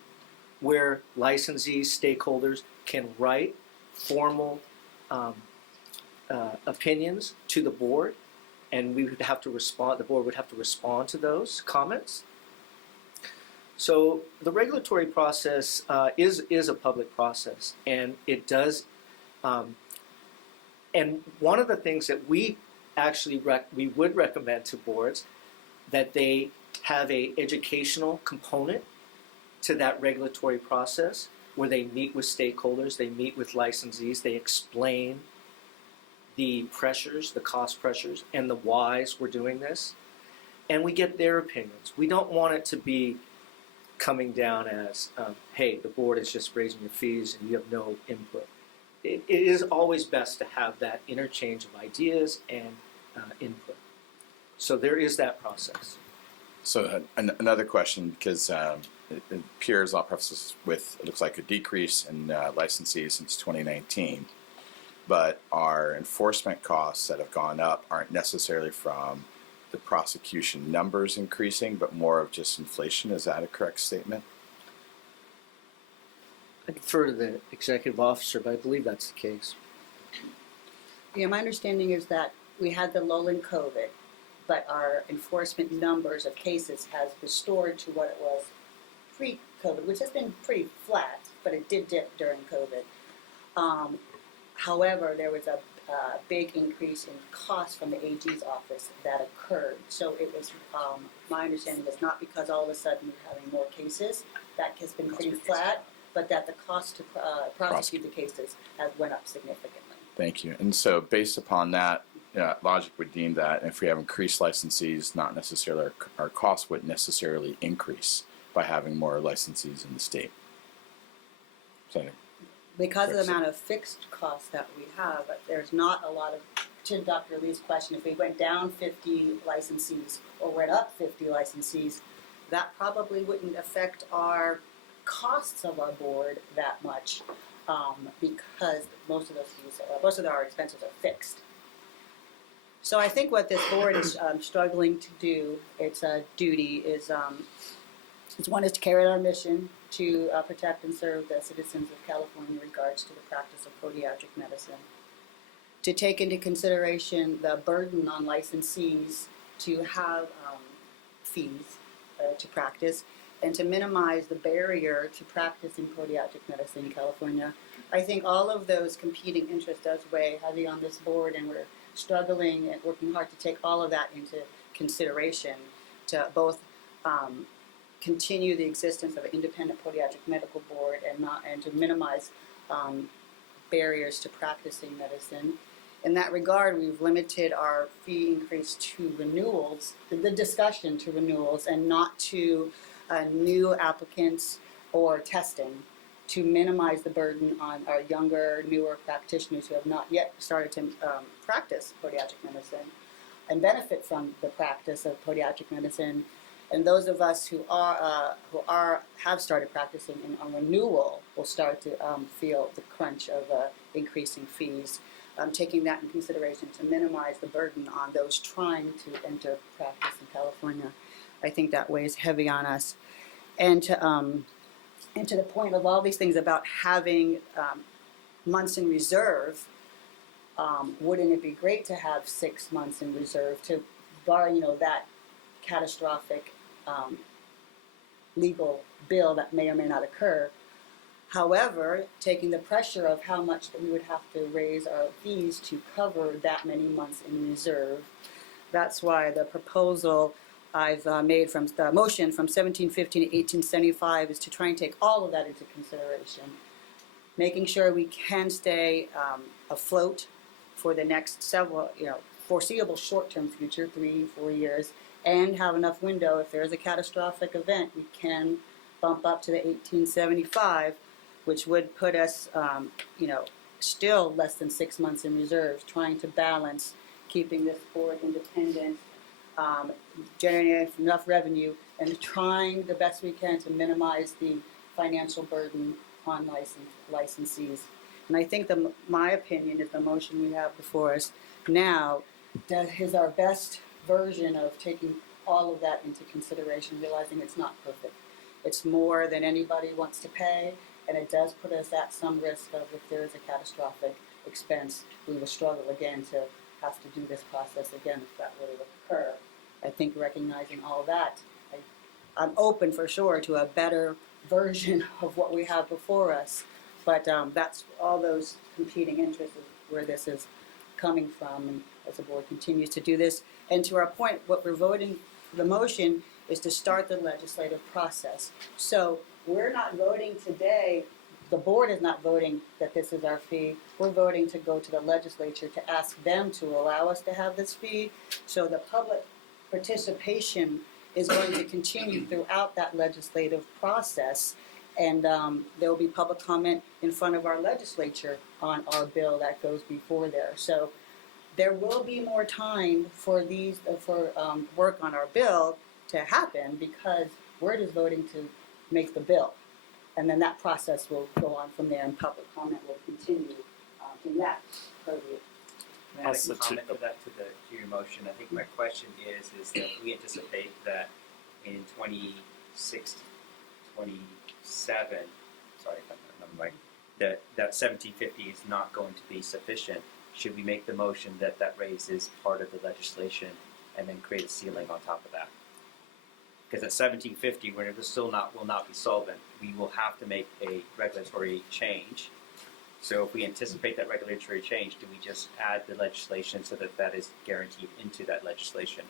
where licensees, stakeholders can write formal opinions to the board, and we would have to respond. The board would have to respond to those comments. So the regulatory process is a public process, and it does. And one of the things that we actually we would recommend to boards that they have a educational component to that regulatory process where they meet with stakeholders, they meet with licensees, they explain the pressures, the cost pressures, and the whys we're doing this, and we get their opinions. We don't want it to be coming down as, hey, the board is just raising your fees and you have no input. It is always best to have that interchange of ideas and input. So there is that process. So another question, because it appears law prefaces with, it looks like a decrease in licensees since 2019, but our enforcement costs that have gone up aren't necessarily from the prosecution numbers increasing, but more of just inflation. Is that a correct statement? I defer to the executive officer, but I believe that's the case. Yeah, my understanding is that we had the lull in COVID, but our enforcement numbers of cases has restored to what it was pre-COVID, which has been pretty flat, but it did dip during COVID. However, there was a big increase in cost from the AG's office that occurred. So it was, my understanding is not because all of a sudden we're having more cases, that has been pretty flat, but that the cost to prosecute the cases has went up significantly. Thank you. And so based upon that, logic would deem that if we have increased licensees, not necessarily our costs wouldn't necessarily increase by having more licensees in the state. So, Because of the amount of fixed costs that we have, there's not a lot of, to Dr. Lee's question, if we went down 50 licensees or went up 50 licensees, that probably wouldn't affect our costs of our board that much because most of those fees, most of our expenses are fixed. So I think what this board is struggling to do, its duty is one is to carry out our mission to protect and serve the citizens of California in regards to the practice of podiatric medicine, to take into consideration the burden on licensees to have fees to practice, and to minimize the barrier to practice in podiatric medicine in California. I think all of those competing interests does weigh heavy on this board, and we're struggling and working hard to take all of that into consideration to both continue the existence of an independent podiatric medical board and to minimize barriers to practicing medicine. In that regard, we've limited our fee increase to renewals, the discussion to renewals, and not to new applicants or testing, to minimize the burden on our younger, newer practitioners who have not yet started to practice podiatric medicine and benefit from the practice of podiatric medicine. And those of us who have started practicing on renewal will start to feel the crunch of increasing fees. Taking that in consideration to minimize the burden on those trying to enter practice in California, I think that weighs heavy on us. And to the point of all these things about having months in reserve, wouldn't it be great to have 6 months in reserve to bar, that catastrophic legal bill that may or may not occur? However, taking the pressure of how much that we would have to raise our fees to cover that many months in reserve, that's why the proposal I've made from the motion from 1750 to 1875 is to try and take all of that into consideration, making sure we can stay afloat for the next several, foreseeable short-term future, 3-4 years, and have enough window if there is a catastrophic event, we can bump up to the 1875, which would put us, still less than 6 months in reserves, trying to balance keeping this board independent, generating enough revenue, and trying the best we can to minimize the financial burden on licensees. And I think my opinion is the motion we have before us now is our best version of taking all of that into consideration, realizing it's not perfect. It's more than anybody wants to pay, and it does put us at some risk of, if there is a catastrophic expense, we will struggle again to have to do this process again if that were to occur. I think recognizing all that, I'm open for sure to a better version of what we have before us, but that's all those competing interests is where this is coming from, and as the board continues to do this. And to our point, what we're voting, the motion is to start the legislative process. So we're not voting today, the board is not voting that this is our fee. We're voting to go to the legislature to ask them to allow us to have this fee. So the public participation is going to continue throughout that legislative process. And there will be public comment in front of our legislature on our bill that goes before there. So there will be more time for work on our bill to happen, because we're just voting to make the bill. And then that process will go on from there, and public comment will continue in that purview. May I add a comment to that, to your motion? I think my question is that we anticipate that in 26, 27, sorry if I'm not remembering, that 1750 is not going to be sufficient. Should we make the motion that raise is part of the legislation and then create a ceiling on top of that? Because at 1750, where this still will not be solvent, we will have to make a regulatory change. So if we anticipate that regulatory change, do we just add the legislation so that that is guaranteed into that legislation,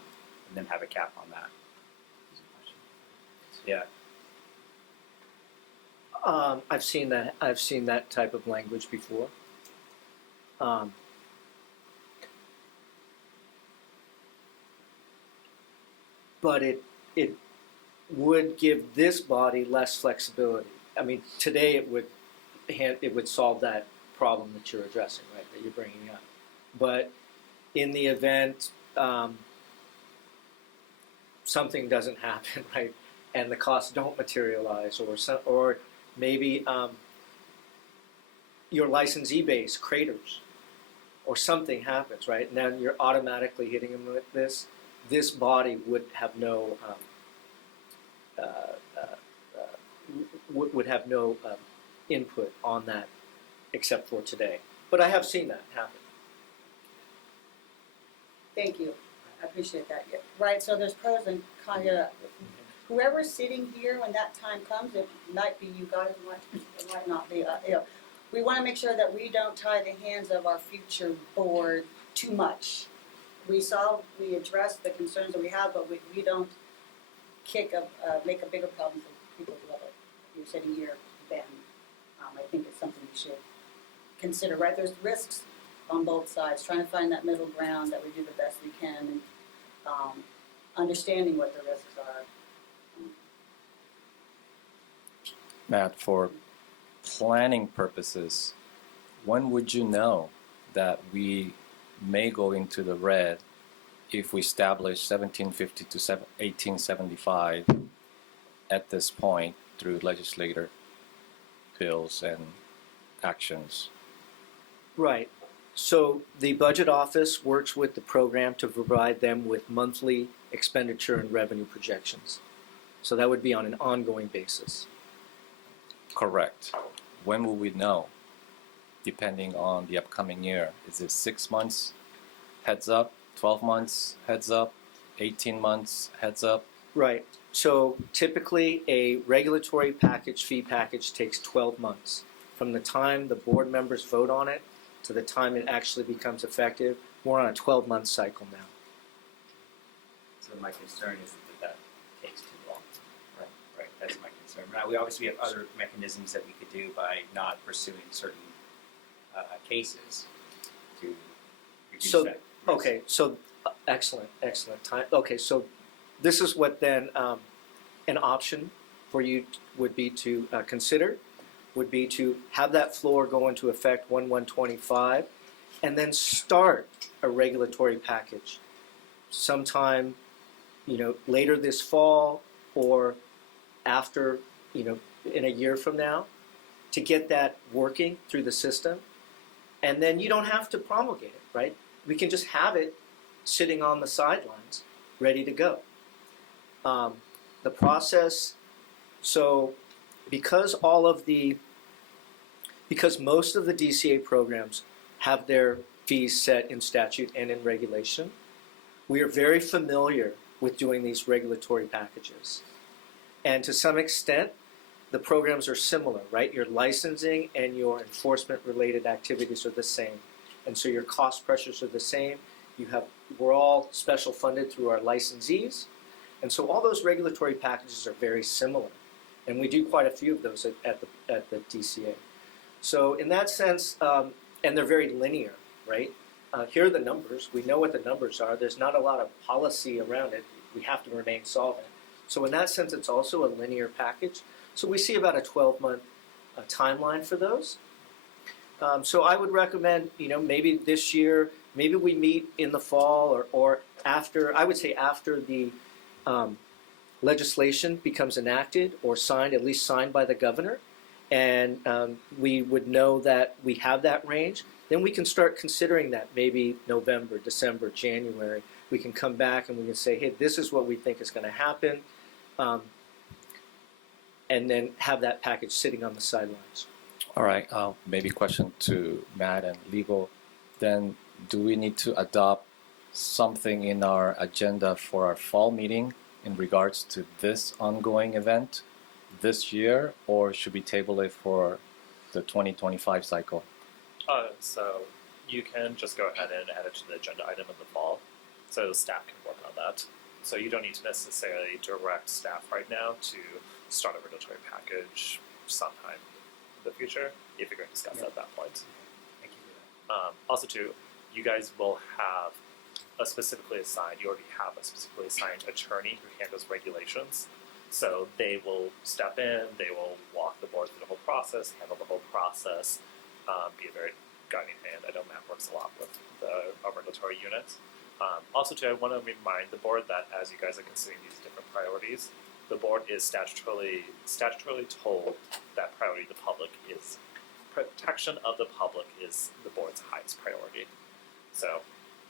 and then have a cap on that? Yeah. I've seen that type of language before. But it would give this body less flexibility. I mean, today it would solve that problem that you're addressing, right? That you're bringing up. But in the event something doesn't happen, right, and the costs don't materialize, or maybe your licensee base craters, or something happens, right, and then you're automatically hitting them with this. This body would have no input on that, except for today. But I have seen that happen. Thank you. I appreciate that. Yeah, right, so there's pros and cons. Whoever's sitting here when that time comes, it might be you guys, it might not be. We want to make sure that we don't tie the hands of our future board too much. We address the concerns that we have, but we don't make a bigger problem for people who you're sitting here then. I think it's something we should consider, right? There's risks on both sides, trying to find that middle ground that we do the best we can, and understanding what the risks are. Matt, for planning purposes, when would you know that we may go into the red if we establish 1750 to 1875 at this point through legislator bills and actions? Right. So the budget office works with the program to provide them with monthly expenditure and revenue projections. So that would be on an ongoing basis. Correct. When will we know, depending on the upcoming year? Is it 6 months heads up, 12 months heads up, 18 months heads up? Right. So typically a regulatory fee package takes 12 months. From the time the board members vote on it to the time it actually becomes effective, we're on a 12-month cycle now. So my concern is that takes too long. Right. That's my concern. Now, we obviously have other mechanisms that we could do by not pursuing certain cases to reduce that risk. Okay, so excellent time. Okay, so this is what then an option for you would be to consider. would be to have that floor go into effect 1/1/25 and then start a regulatory package sometime, later this fall or after, in a year from now, to get that working through the system. And then you don't have to promulgate it, right? We can just have it sitting on the sidelines, ready to go. The process, so because most of the DCA programs have their fees set in statute and in regulation, we are very familiar with doing these regulatory packages. And to some extent, the programs are similar, right? Your licensing and your enforcement-related activities are the same. And so your cost pressures are the same. We're all special funded through our licensees. And so all those regulatory packages are very similar. And we do quite a few of those at the DCA. So in that sense, and they're very linear, right? Here are the numbers. We know what the numbers are. There's not a lot of policy around it. We have to remain solvent. So in that sense, it's also a linear package. So we see about a 12-month timeline for those. So I would recommend, maybe this year, maybe we meet in the fall or after, I would say after the legislation becomes enacted or signed, at least signed by the governor, and we would know that we have that range, then we can start considering that maybe November, December, January. We can come back and we can say, hey, this is what we think is going to happen, and then have that package sitting on the sidelines. All right, maybe question to Matt and legal. Then do we need to adopt something in our agenda for our fall meeting in regards to this ongoing event this year, or should we table it for the 2025 cycle? So you can just go ahead and add it to the agenda item in the fall, so staff can work on that. So you don't need to necessarily direct staff right now to start a regulatory package sometime in the future, if you're going to discuss it at that point. Thank you for that. Also, too, you guys will have you already have a specifically assigned attorney who handles regulations. So they will step in, they will walk the board through the whole process, handle the whole process, be a very guiding hand. I know Matt works a lot with the regulatory unit. Also, too, I want to remind the board that as you guys are considering these different priorities, the board is statutorily told that protection of the public is the board's highest priority. So,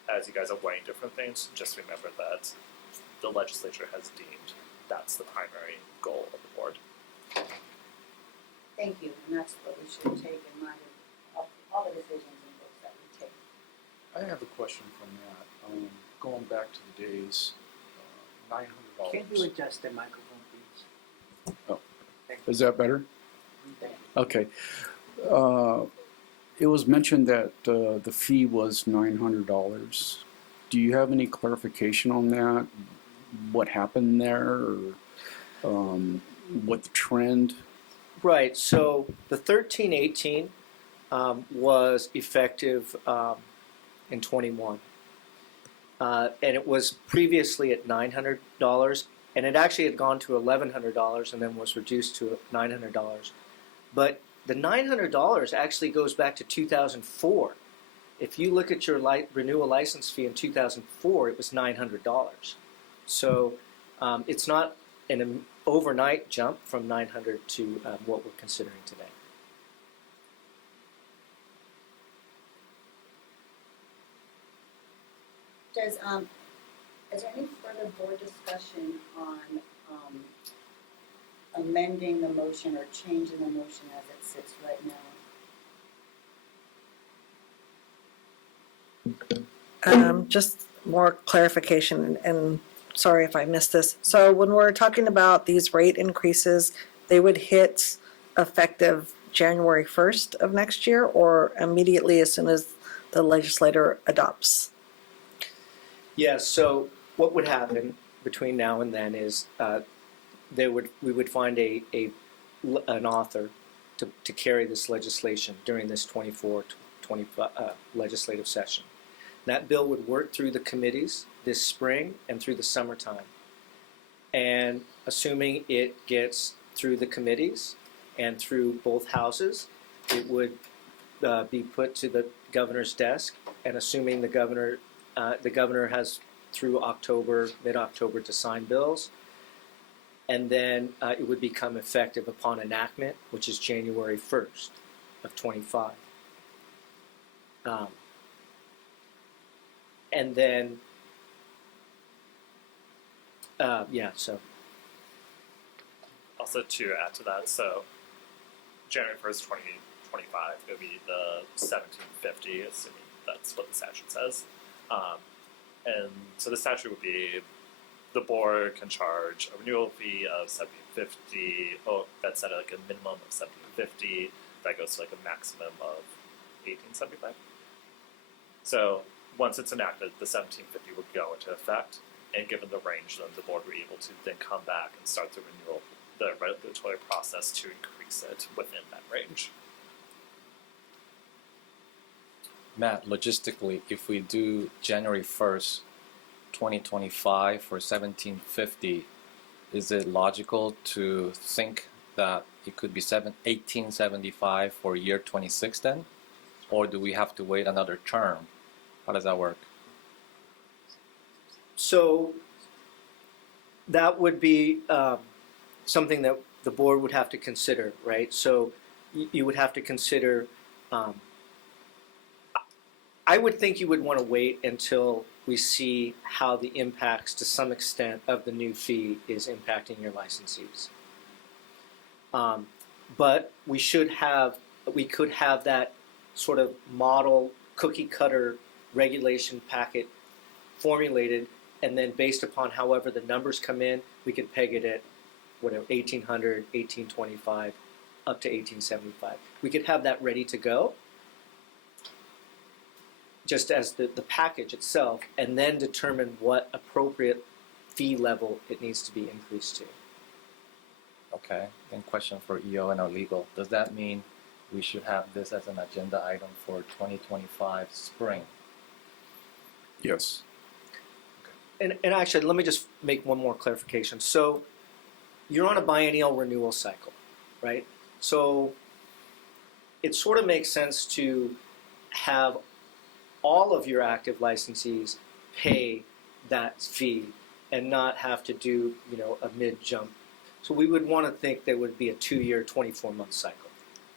as you guys are weighing different things, just remember that the legislature has deemed that's the primary goal of the board. Thank you, and that's what we should take in mind of all the decisions and votes that we take. I have a question from that. Going back to the days, $900. Can you adjust the microphone, please? Oh. Thank you. Is that better? Thank you. Okay. It was mentioned that the fee was $900. Do you have any clarification on that? What happened there, or what the trend? Right, so the 1318 was effective in 21. And it was previously at $900, and it actually had gone to $1,100 and then was reduced to $900. But the $900 actually goes back to 2004. If you look at your renewal license fee in 2004, it was $900. So it's not an overnight jump from 900 to what we're considering today. Is there any further board discussion on amending the motion or changing the motion as it sits right now? Just more clarification, and sorry if I missed this. So when we're talking about these rate increases, they would hit effective January 1st of next year, or immediately as soon as the legislator adopts? Yes, so what would happen between now and then is we would find an author to carry this legislation during this 24-25 legislative session. That bill would work through the committees this spring and through the summertime. And assuming it gets through the committees and through both houses. It would be put to the governor's desk, and assuming the governor has through October, mid-October to sign bills, and then it would become effective upon enactment, which is January 1st of 25. And then, so. Also to add to that, so January 1st, 2025, it would be the 1750, assuming that's what the statute says. And so the statute would be the board can charge a renewal fee of $1750. Oh, that's at like a minimum of $1750. That goes to like a maximum of $1875. So once it's enacted, the $1750 would go into effect, and given the range, then the board would be able to then come back and start the regulatory process to increase it within that range. Matt, logistically, if we do January 1st, 2025 for 1750, is it logical to think that it could be 1875 for year 26 then? Or do we have to wait another term? How does that work? So that would be something that the board would have to consider, right? So you would have to consider, I would think you would want to wait until we see how the impacts to some extent of the new fee is impacting your licensees. But we could have that sort of model cookie cutter regulation packet formulated, and then based upon however the numbers come in, we could peg it at whatever, 1800, 1825, up to 1875. We could have that ready to go, just as the package itself, and then determine what appropriate fee level it needs to be increased to. Okay, then question for EO and our legal. Does that mean we should have this as an agenda item for 2025 spring? Yes. And actually, let me just make one more clarification. So you're on a biennial renewal cycle, right? So it sort of makes sense to have all of your active licensees pay that fee and not have to do, a mid-jump. So we would want to think there would be a 2-year, 24-month cycle.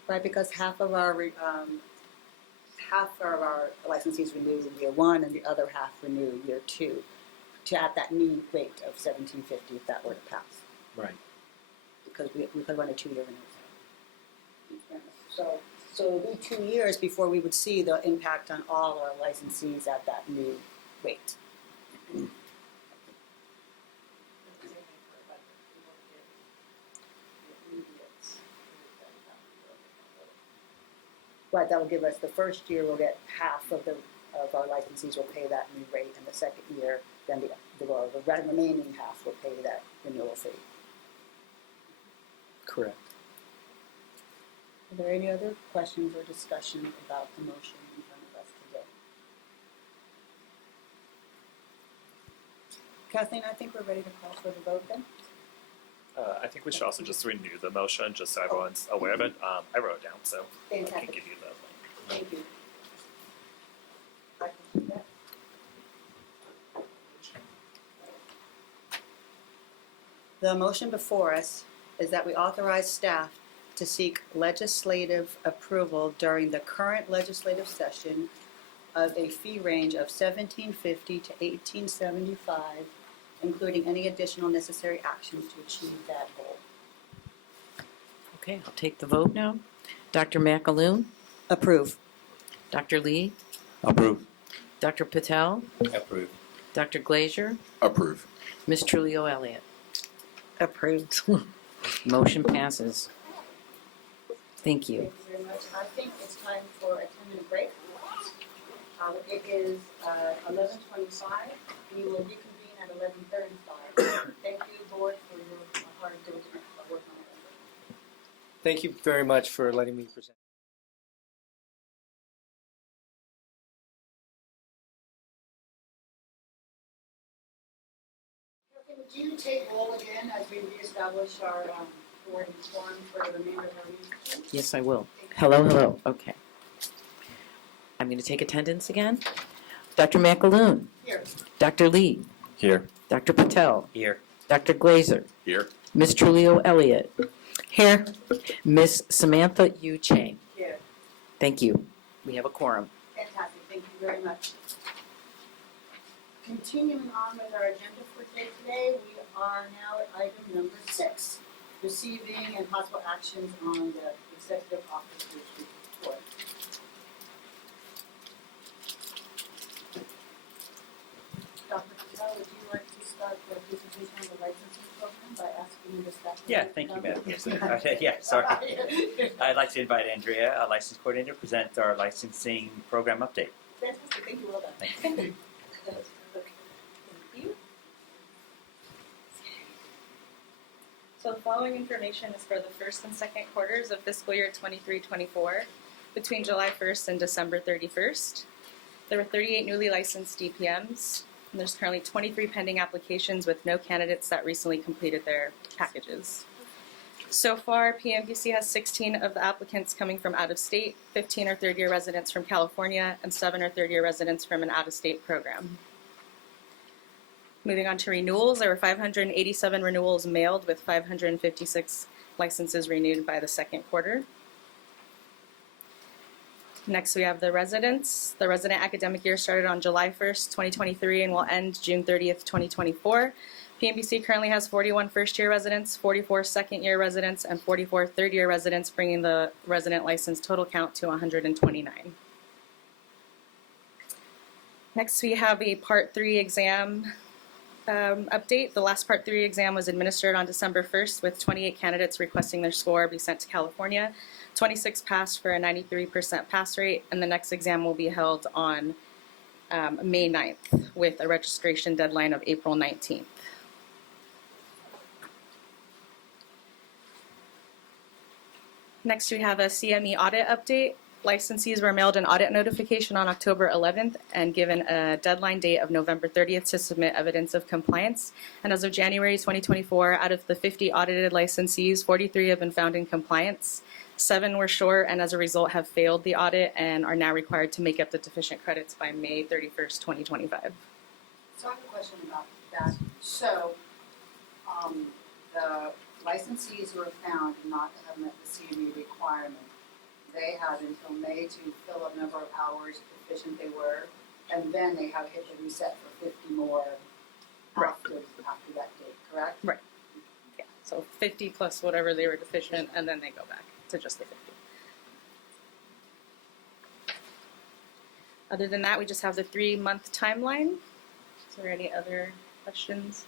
Right, because half of our licensees renew year 1 and the other half renew year 2 to at that new rate of $17.50 if that were to pass. Right. Because we could run a 2-year renewal cycle. So it would be 2 years before we would see the impact on all our licensees at that new rate. Right, that will give us, the first year we'll get half of our licensees will pay that new rate, and the second year, then the remaining half will pay that renewal fee. Correct. Are there any other questions or discussion about the motion in front of us today? Kathleen, I think we're ready to call for the vote then. I think we should also just renew the motion, just so everyone's aware of it. I wrote it down, so I can Fantastic. give you the link. Thank you. I can do that. The motion before us is that we authorize staff to seek legislative approval during the current legislative session of a fee range of $17.50 to $18.75, including any additional necessary actions to achieve that goal. Okay, I'll take the vote now. Dr. McAloon? Approve. Dr. Lee? Approve. Dr. Patel? Approve. Dr. Glazier? Approve. Ms. Trulio Elliott? Approved. Motion passes. Thank you. Thank you very much. I think it's time for a 10-minute break. It is 11:25. We will reconvene at 11:35. Thank you, board, for your hard diligent work on it. Thank you very much for letting me present. Would you take roll again as we reestablish our board informed for the remainder of our meeting. Yes, I will. Hello, hello. Okay. I'm going to take attendance again. Dr. McAloon. Here. Dr. Lee. Here. Dr. Patel. Here. Dr. Glazer. Here. Ms. Trulio Elliott. Here. Ms. Samantha Yu Chang. Here. Thank you. We have a quorum. Fantastic, thank you very much. Continuing on with our agenda for today, we are now at item number 6, receiving and possible actions on the executive officer's report. Dr. Patel, would you like to start the presentation on the licensing program by asking the staff? Yeah, thank you, Madam President. Yeah, sorry. I'd like to invite Andrea, our license coordinator, to present our licensing program update. Fantastic, thank you, well done. Thank you. Thank you. So the following information is for the first and second quarters of fiscal year 23-24 between July 1st and December 31st. There were 38 newly licensed DPMs, and there's currently 23 pending applications with no candidates that recently completed their packages. So far, PMBC has 16 of the applicants coming from out of state, 15 are third-year residents from California, and 7 are third-year residents from an out-of-state program. Moving on to renewals, there were 587 renewals mailed with 556 licenses renewed by the second quarter. Next, we have the residents. The resident academic year started on July 1st, 2023 and will end June 30th, 2024. PMBC currently has 41 first-year residents, 44 second-year residents, and 44 third-year residents, bringing the resident license total count to 129. Next, we have a Part 3 exam update. The last Part 3 exam was administered on December 1st with 28 candidates requesting their score be sent to California. 26 passed for a 93% pass rate, and the next exam will be held on May 9th with a registration deadline of April 19th. Next, we have a CME audit update. Licensees were mailed an audit notification on October 11th and given a deadline date of November 30th to submit evidence of compliance. And as of January 2024, out of the 50 audited licensees, 43 have been found in compliance. 7 were short and as a result have failed the audit and are now required to make up the deficient credits by May 31st, 2025. So I have a question about that. So, the licensees who are found not to have met the CME requirement, they have until May to fill up number of hours efficient they were, and then they have hit the reset for 50 more after that date, correct? Right. Yeah, so 50 plus whatever they were deficient, and then they go back to just the 50. Other than that, we just have the 3-month timeline. Is there any other questions?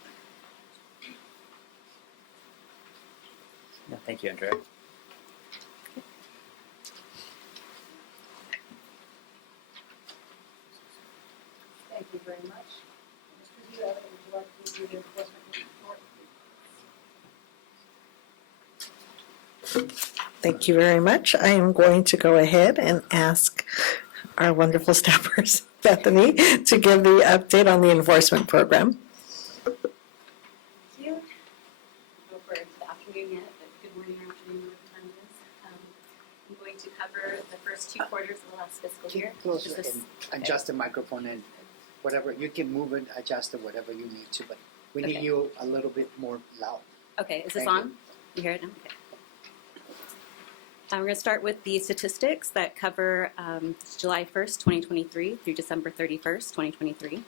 No, thank you, Andrea. Thank you very much. Mr. View, would you like to do the enforcement report? Thank you very much. I am going to go ahead and ask our wonderful staff person, Bethany, to give the update on the enforcement program. Thank you. Go for the afternoon yet, but good morning or afternoon, whatever time it is. I'm going to cover the first 2 quarters of the last fiscal year. Closer Is this- and adjust the microphone and whatever, you can move it, adjust it, whatever you need to, but we need Okay. you a little bit more loud. Okay, is this Thank on? You hear it now? Okay. We're going to start with the statistics that cover July 1st, 2023 through December 31st, 2023.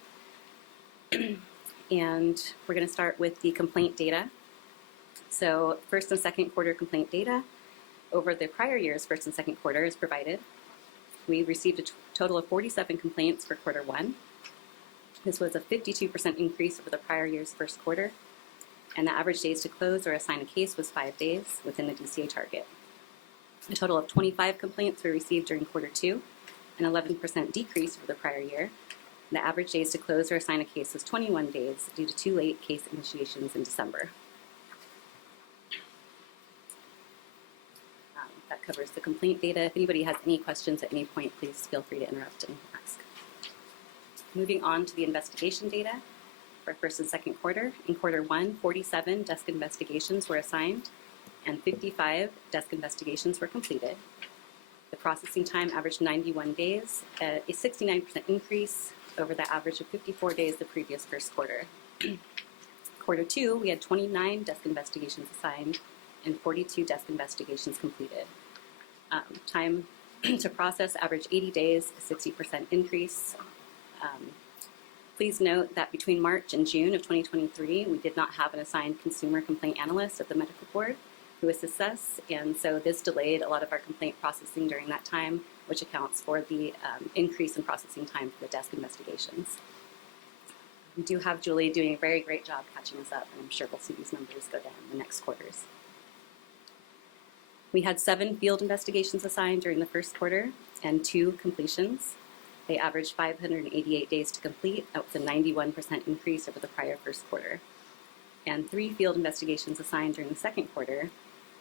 And we're going to start with the complaint data. So first and second quarter complaint data over the prior year's first and second quarter is provided. We received a total of 47 complaints for quarter 1. This was a 52% increase over the prior year's first quarter. And the average days to close or assign a case was 5 days within the DCA target. A total of 25 complaints were received during quarter 2, an 11% decrease over the prior year. The average days to close or assign a case was 21 days due to 2 late case initiations in December. That covers the complaint data. If anybody has any questions at any point, please feel free to interrupt and ask. Moving on to the investigation data for first and second quarter. In quarter 1, 47 desk investigations were assigned. and 55 desk investigations were completed. The processing time averaged 91 days, a 69% increase over the average of 54 days the previous first quarter. Quarter 2, we had 29 desk investigations assigned and 42 desk investigations completed. Time to process averaged 80 days, a 60% increase. Please note that between March and June of 2023, we did not have an assigned consumer complaint analyst at the medical board who assists us, and so this delayed a lot of our complaint processing during that time, which accounts for the increase in processing time for the desk investigations. We do have Julie doing a very great job catching us up, and I'm sure we'll see these numbers go down in the next quarters. We had 7 field investigations assigned during the first quarter and 2 completions. They averaged 588 days to complete. That was a 91% increase over the prior first quarter. And 3 field investigations assigned during the second quarter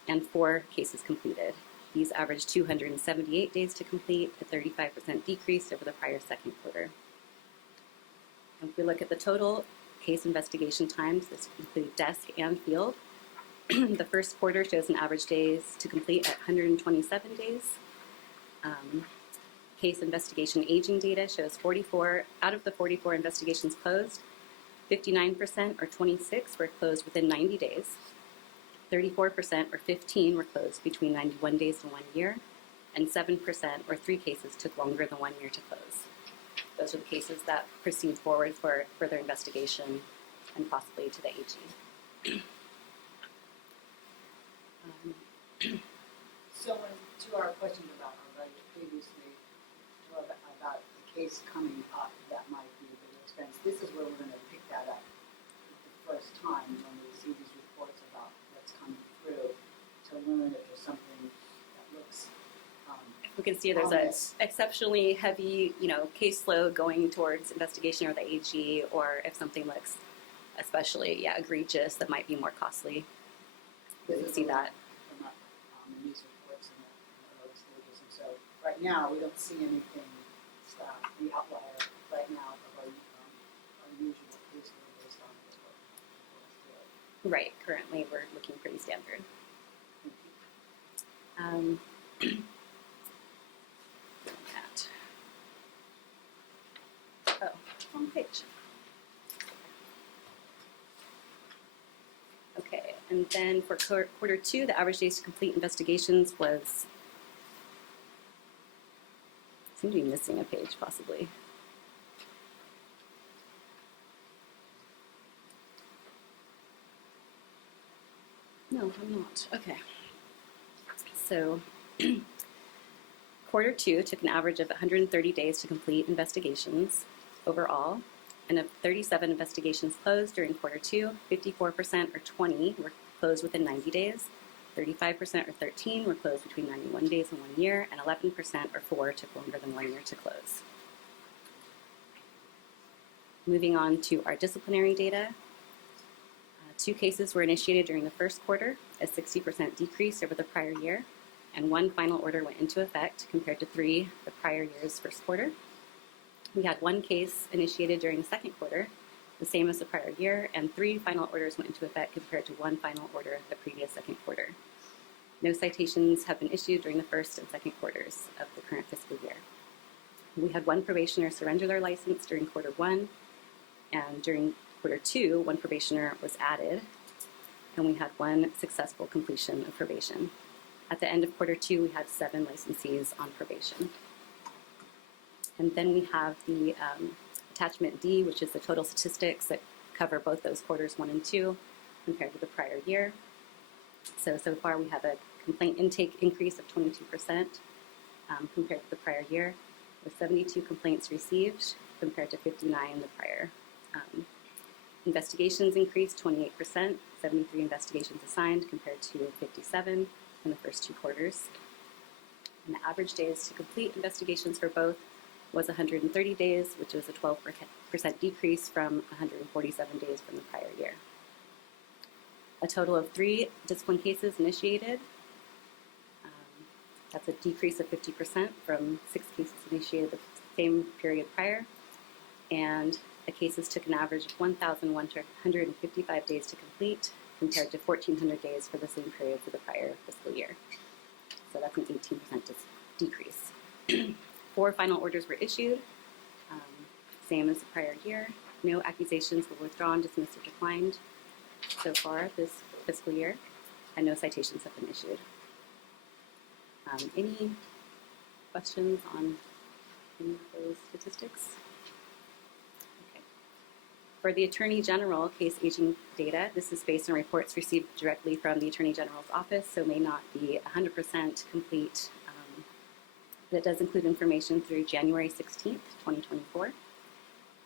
and 4 cases completed. These averaged 278 days to complete, a 35% decrease over the prior second quarter. And if we look at the total case investigation times, this includes desk and field. The first quarter shows an average days to complete at 127 days. Case investigation aging data shows 44 out of the 44 investigations closed, 59% or 26 were closed within 90 days, 34% or 15 were closed between 91 days and 1 year, and 7% or 3 cases took longer than 1 year to close. Those are the cases that proceed forward for further investigation and possibly to the AG. So, to our questions about our budget previously, about the case coming up that might be a bigger expense, this is where we're going to pick that up the first time when we see these reports about what's coming through to learn if there's something that looks. We can see there's an exceptionally heavy, caseload going towards investigation or the AG, or if something looks especially, egregious, that might be more costly. We would see that. From the news reports in the early stages, and so right now we don't see anything, the outlier right now of our usual caseload based on what. Right. Currently, we're looking pretty standard. Wrong page. Okay, and then for quarter 2, the average days to complete investigations was, I seem to be missing a page possibly. No, I'm not. Okay. So, quarter 2 took an average of 130 days to complete investigations overall, and of 37 investigations closed during quarter 2, 54% or 20 were closed within 90 days, 35% or 13 were closed between 91 days and 1 year, and 11% or 4 took longer than 1 year to close. Moving on to our disciplinary data. 2 cases were initiated during the first quarter, a 60% decrease over the prior year, and 1 final order went into effect compared to 3 the prior year's first quarter. We had 1 case initiated during the second quarter, the same as the prior year, and 3 final orders went into effect compared to 1 final order the previous second quarter. No citations have been issued during the first and second quarters of the current fiscal year. We had 1 probationer surrender their license during quarter 1, and during quarter 2, 1 probationer was added, and we had 1 successful completion of probation. At the end of quarter 2, we had 7 licensees on probation. And then we have the attachment D, which is the total statistics that cover both those quarters 1 and 2 compared to the prior year. So far we have a complaint intake increase of 22% compared to the prior year, with 72 complaints received compared to 59 the prior. Investigations increased 28%, 73 investigations assigned compared to 57 in the first 2 quarters. And the average days to complete investigations for both was 130 days, which was a 12% decrease from 147 days from the prior year. A total of 3 discipline cases initiated. That's a decrease of 50% from 6 cases initiated the same period prior. And the cases took an average of 1,155 days to complete, compared to 1,400 days for the same period for the prior fiscal year. So that's an 18% decrease. 4 final orders were issued, same as the prior year. No accusations were withdrawn, dismissed, or declined so far this fiscal year, and no citations have been issued. Any questions on any of those statistics? Okay. For the Attorney General case aging data, this is based on reports received directly from the Attorney General's office, so may not be 100% complete. But it does include information through January 16th, 2024.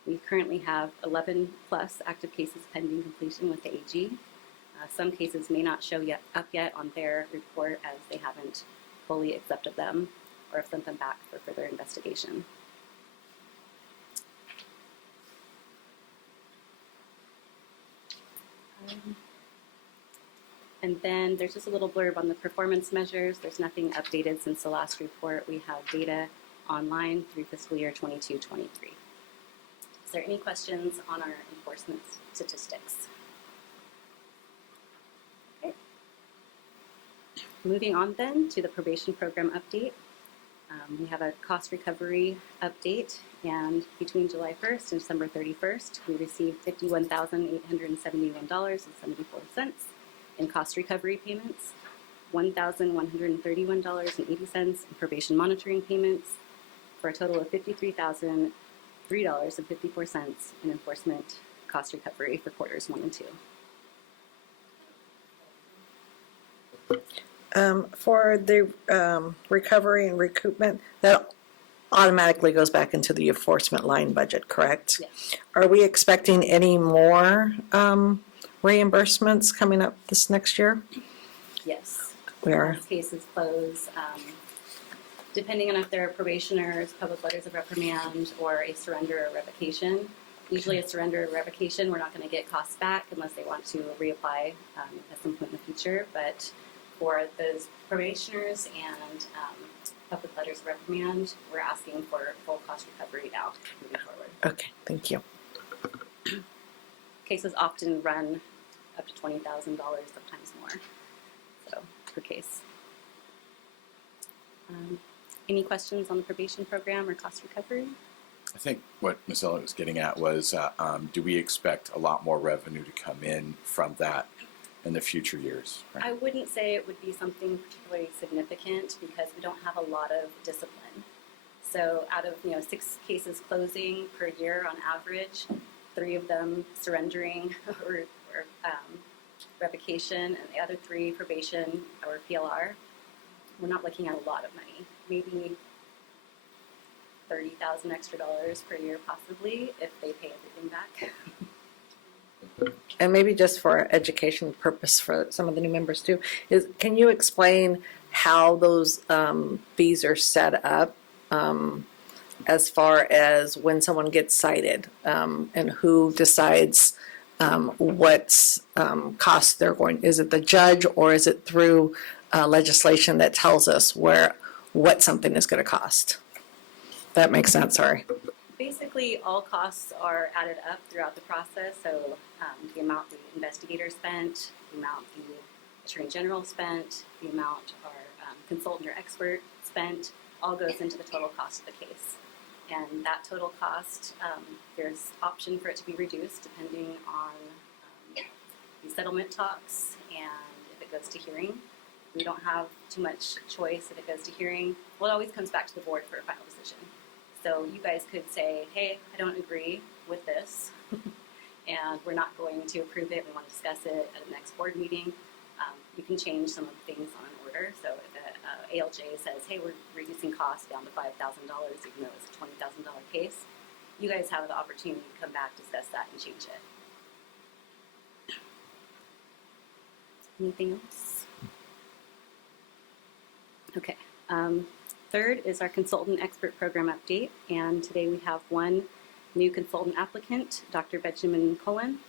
We currently have 11 plus active cases pending completion with the AG. Some cases may not show up yet on their report as they haven't fully accepted them or have sent them back for further investigation. And then there's just a little blurb on the performance measures. There's nothing updated since the last report. We have data online through fiscal year 22-23. Is there any questions on our enforcement statistics? Okay. Moving on then to the probation program update. We have a cost recovery update, and between July 1st and December 31st, we received $51,871.74 in cost recovery payments, $1,131.80 in probation monitoring payments, for a total of $53,003.54 in enforcement cost recovery for quarters 1 and 2. For the recovery and recoupment, that automatically goes back into the enforcement line budget, correct? Yes. Are we expecting any more reimbursements coming up this next year? Yes. We are. Once cases close, depending on if they're probationers, public letters of reprimand, or a surrender or revocation. Usually a surrender or revocation, we're not going to get costs back unless they want to reapply at some point in the future. But for those probationers and public letters of reprimand, we're asking for full cost recovery now moving forward. Okay, thank you. Cases often run up to $20,000, sometimes more, so per case. Any questions on the probation program or cost recovery? I think what Ms. Elliott was getting at was, do we expect a lot more revenue to come in from that in the future years? Right? I wouldn't say it would be something particularly significant because we don't have a lot of discipline. So out of 6 cases closing per year on average, 3 of them surrendering or revocation, and the other 3 probation or PLR, we're not looking at a lot of money. Maybe $30,000 extra per year, possibly, if they pay everything back. And maybe just for education purpose for some of the new members too, can you explain how those fees are set up as far as when someone gets cited and who decides what costs they're going? Is it the judge or is it through legislation that tells us what something is going to cost? That makes sense. Sorry. Basically, all costs are added up throughout the process. So the amount the investigator spent, the amount the Attorney General spent, the amount our consultant or expert spent, all goes into the total cost of the case. And that total cost, there's option for it to be reduced depending on the settlement talks and if it goes to hearing. We don't have too much choice if it goes to hearing. Well, it always comes back to the board for a final decision. So you guys could say, hey, I don't agree with this, and we're not going to approve it. We want to discuss it at the next board meeting. You can change some of the things on an order. So if ALJ says, hey, we're reducing costs down to $5,000, even though it's a $20,000 case, you guys have the opportunity to come back, discuss that, and change it. Anything else? Okay. Third is our consultant expert program update, and today we have one new consultant applicant, Dr. Benjamin Cullen,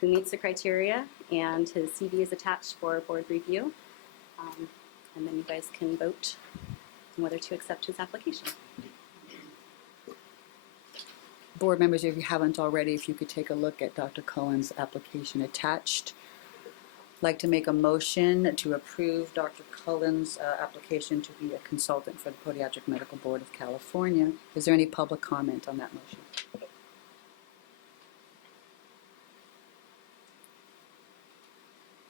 who meets the criteria, and his CV is attached for board review. And then you guys can vote on whether to accept his application. Board members, if you haven't already, if you could take a look at Dr. Cullen's application attached. like to make a motion to approve Dr. Cullen's application to be a consultant for the Podiatric Medical Board of California. Is there any public comment on that motion?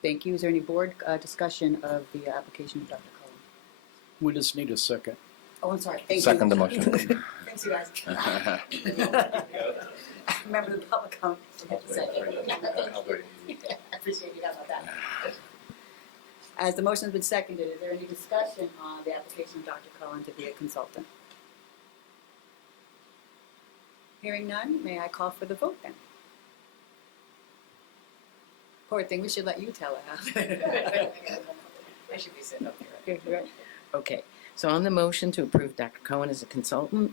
Thank you. Is there any board discussion of the application of Dr. Cullen? We just need a second. Oh, I'm sorry. Thank Second you. the motion. Thanks, you guys. Remember the public comment. Second. I appreciate you guys about that. As the motion has been seconded, is there any discussion on the application of Dr. Cullen to be a consultant? Hearing none, may I call for the vote then? Poor thing, we should let you tell it, huh? I should be sitting up here. Okay, so on the motion to approve Dr. Cohen as a consultant,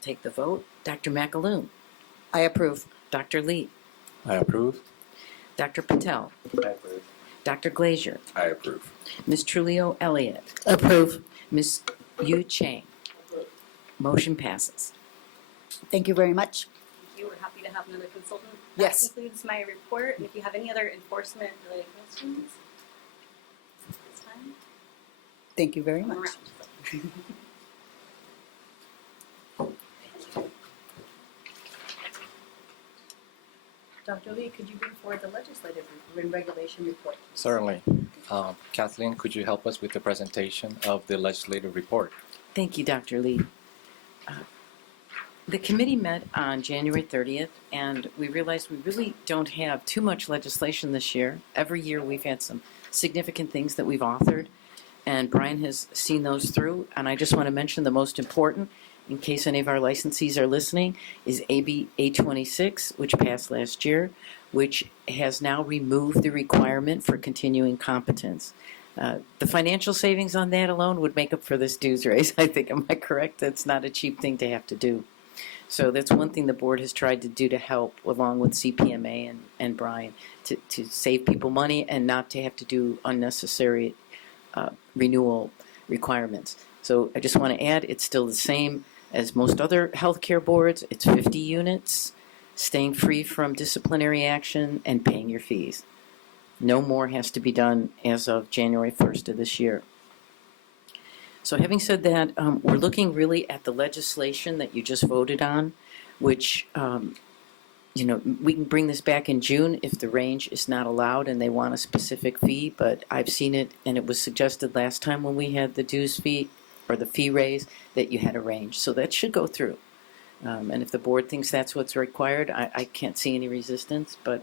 take the vote. Dr. McAloon, I approve. Dr. Lee, I approve. Dr. Patel, I approve. Dr. Glazier, I approve. Ms. Trulio Elliott, Approve. Ms. Yu Chang. Motion passes. Thank you very much. Thank you. We're happy to have another consultant. Yes. That concludes my report. And if you have any other enforcement related questions, this time, Thank you very I'm much. around. Dr. Lee, could you bring forward the legislative and regulation report? Certainly. Kathleen, could you help us with the presentation of the legislative report? Thank you, Dr. Lee. The committee met on January 30th, and we realized we really don't have too much legislation this year. Every year we've had some significant things that we've authored, and Brian has seen those through. And I just want to mention the most important, in case any of our licensees are listening, is AB 826, which passed last year, which has now removed the requirement for continuing competence. The financial savings on that alone would make up for this dues raise, I think. Am I correct? That's not a cheap thing to have to do. So that's one thing the board has tried to do to help, along with CPMA and Brian, to save people money and not to have to do unnecessary renewal requirements. So I just want to add, it's still the same as most other healthcare boards. It's 50 units, staying free from disciplinary action, and paying your fees. No more has to be done as of January 1st of this year. So having said that, we're looking really at the legislation that you just voted on, which, we can bring this back in June if the range is not allowed and they want a specific fee, but I've seen it, and it was suggested last time when we had the dues fee or the fee raise that you had a range. So that should go through. And if the board thinks that's what's required, I can't see any resistance, but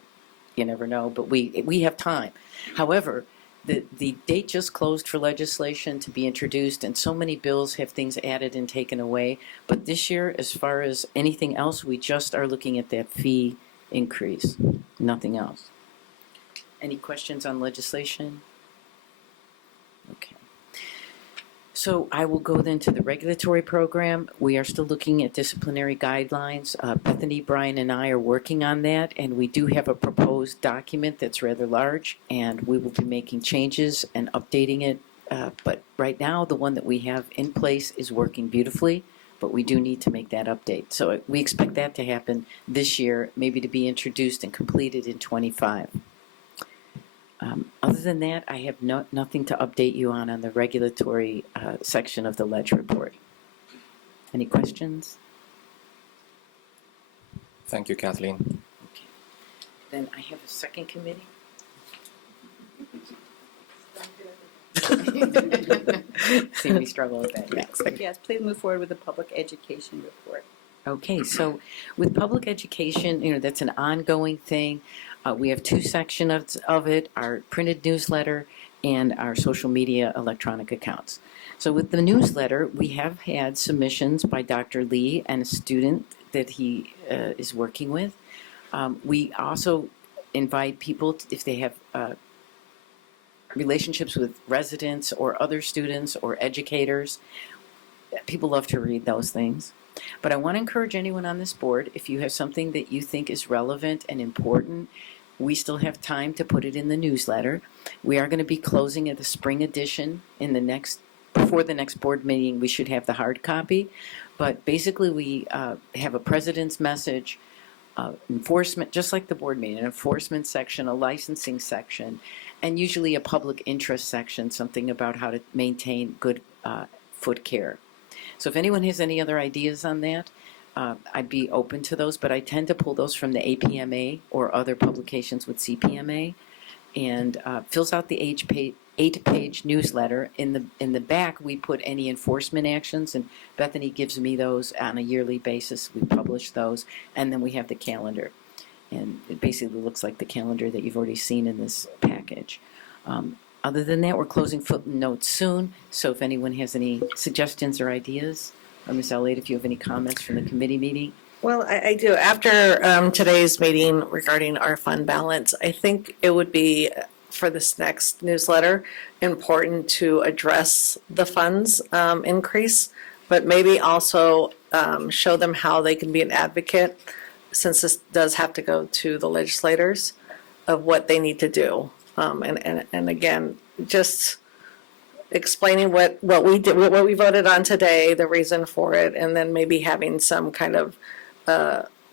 you never know. But we have time. However, the date just closed for legislation to be introduced, and so many bills have things added and taken away. But this year, as far as anything else, we just are looking at that fee increase, nothing else. Any questions on legislation? Okay. So I will go then to the regulatory program. We are still looking at disciplinary guidelines. Bethany, Brian, and I are working on that, and we do have a proposed document that's rather large, and we will be making changes and updating it. But right now, the one that we have in place is working beautifully, but we do need to make that update. So we expect that to happen this year, maybe to be introduced and completed in '25. Other than that, I have nothing to update you on the regulatory section of the ledge report. Any questions? Thank you, Kathleen. Okay. Then I have a second committee. See me struggle with that next. Yes, please move forward with the public education report. Okay, so with public education, that's an ongoing thing. We have two sections of it, our printed newsletter and our social media electronic accounts. So with the newsletter, we have had submissions by Dr. Lee and a student that he is working with. We also invite people, if they have relationships with residents or other students or educators. People love to read those things. But I want to encourage anyone on this board, if you have something that you think is relevant and important, we still have time to put it in the newsletter. We are going to be closing at the spring edition before the next board meeting. We should have the hard copy. But basically we have a president's message, enforcement, just like the board meeting, an enforcement section, a licensing section, and usually a public interest section, something about how to maintain good foot care. So if anyone has any other ideas on that, I'd be open to those, but I tend to pull those from the APMA or other publications with CPMA, and fills out the 8-page newsletter. In the back, we put any enforcement actions, and Bethany gives me those on a yearly basis. We publish those, and then we have the calendar. And it basically looks like the calendar that you've already seen in this package. Other than that, we're closing footnotes soon, so if anyone has any suggestions or ideas, or Ms. Elliott, if you have any comments from the committee meeting. Well, I do. After today's meeting regarding our fund balance, I think it would be, for this next newsletter, important to address the funds increase, but maybe also show them how they can be an advocate, since this does have to go to the legislators, of what they need to do. And again, just explaining what we did, what we voted on today, the reason for it, and then maybe having some kind of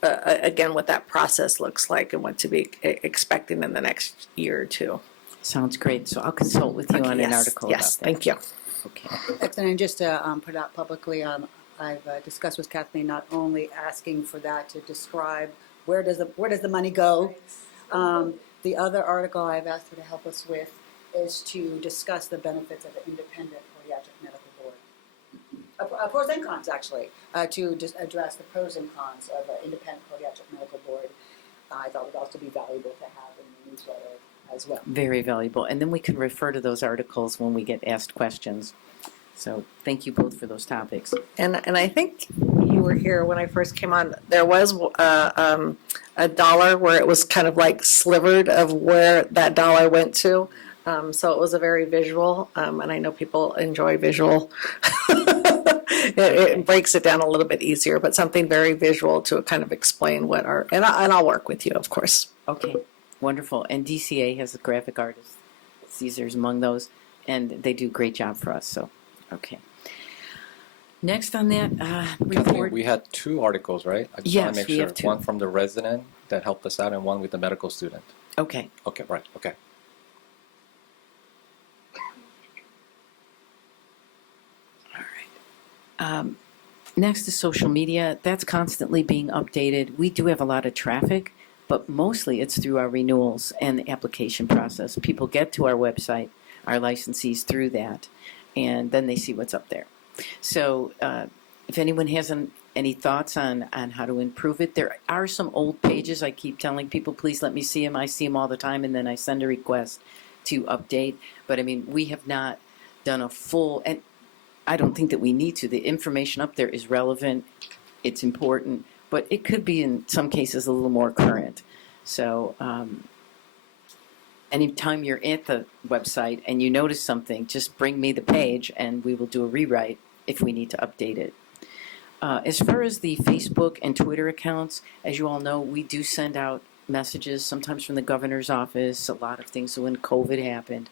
again, what that process looks like and what to be expecting in the next year or two. Sounds great. So I'll consult with you on an article about that. Yes, thank you. Okay. Excellent. And just to put out publicly, I've discussed with Kathleen not only asking for that to describe where does the money go. The other article I've asked her to help us with is to discuss the benefits of an independent podiatric medical board. Pros and cons, actually, to just address the pros and cons of an independent podiatric medical board. I thought would also be valuable to have in the newsletter as well. Very valuable. And then we can refer to those articles when we get asked questions. So thank you both for those topics. And I think you were here when I first came on. There was a dollar where it was kind of like slivered of where that dollar went to. So it was a very visual, and I know people enjoy visual. It breaks it down a little bit easier, but something very visual to kind of explain what our, and I'll work with you, of course. Okay, wonderful. And DCA has a graphic artist. Caesar's among those, and they do a great job for us. So, okay. Next on that report. We had 2 articles, right? I just Yes, want to make we sure. have 2. One from the resident that helped us out and one with the medical student. Okay. Okay, right, okay. Next is social media. That's constantly being updated. We do have a lot of traffic, but mostly it's through our renewals and the application process. People get to our website, our licensees, through that, and then they see what's up there. So if anyone has any thoughts on how to improve it, there are some old pages. I keep telling people, please let me see them. I see them all the time, and then I send a request to update. But I mean, we have not done a full, and I don't think that we need to. The information up there is relevant, it's important, but it could be in some cases a little more current. So anytime you're at the website and you notice something, just bring me the page and we will do a rewrite if we need to update it. As far as the Facebook and Twitter accounts, as you all know, we do send out messages, sometimes from the governor's office, a lot of things when COVID happened.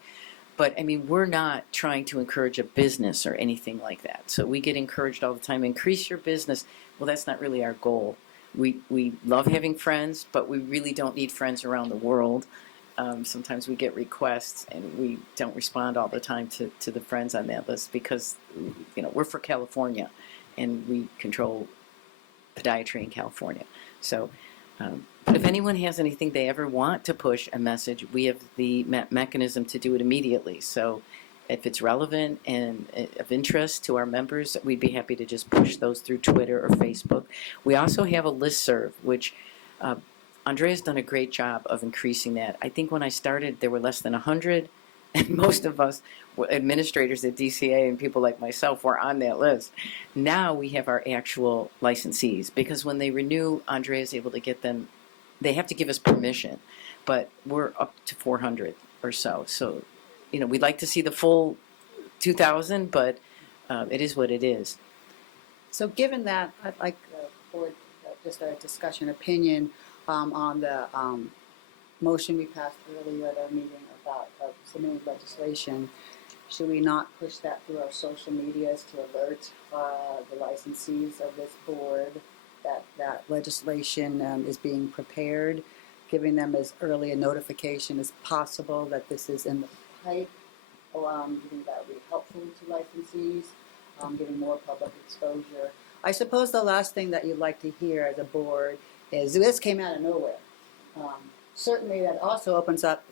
But, I mean, we're not trying to encourage a business or anything like that. So we get encouraged all the time, increase your business. Well, that's not really our goal. We love having friends, but we really don't need friends around the world. Sometimes we get requests, and we don't respond all the time to the friends on that list because, you know, we're for California, and we control podiatry in California. So, but if anyone has anything they ever want to push a message, we have the mechanism to do it immediately. So if it's relevant and of interest to our members, we'd be happy to just push those through Twitter or Facebook. We also have a listserv, which Andrea's done a great job of increasing that. I think when I started, there were less than 100, and most of us administrators at DCA and people like myself were on that list. Now we have our actual licensees, because when they renew, Andrea's able to get them. They have to give us permission, but we're up to 400 or so. So, you know, we'd like to see the full 2,000, but it is what it is. So given that, I'd like board just a discussion opinion on the motion we passed earlier at our meeting about submitting legislation. Should we not push that through our social medias to alert the licensees of this board that legislation is being prepared, giving them as early a notification as possible that this is in the pipe. I think that would be helpful to licensees, giving more public exposure. I suppose the last thing that you'd like to hear as a board is this came out of nowhere. Certainly, that also opens up,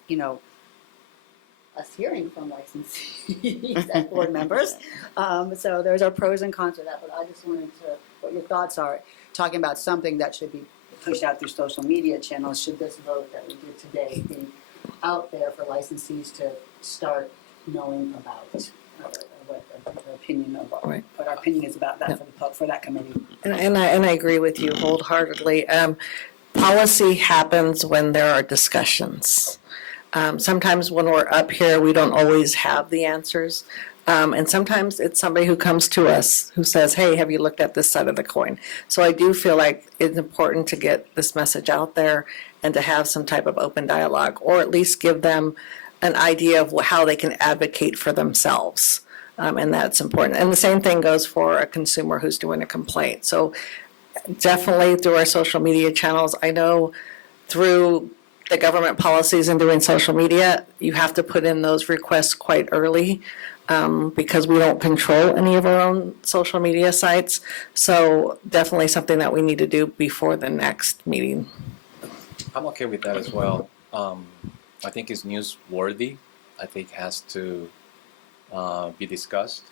us hearing from licensees and board members. So there's our pros and cons of that, but I just wanted to, what your thoughts are, talking about something that should be pushed out through social media channels. Should this vote that we did today be out there for licensees to start knowing about what our opinion of Right. what our opinion is about that for that committee? And I agree with you wholeheartedly. Policy happens when there are discussions. Sometimes when we're up here, we don't always have the answers. And sometimes it's somebody who comes to us who says, hey, have you looked at this side of the coin? So I do feel like it's important to get this message out there and to have some type of open dialogue, or at least give them an idea of how they can advocate for themselves. And that's important. And the same thing goes for a consumer who's doing a complaint. So definitely through our social media channels, I know through the government policies and doing social media, you have to put in those requests quite early because we don't control any of our own social media sites. So definitely something that we need to do before the next meeting. I'm okay with that as well. I think it's newsworthy. I think it has to be discussed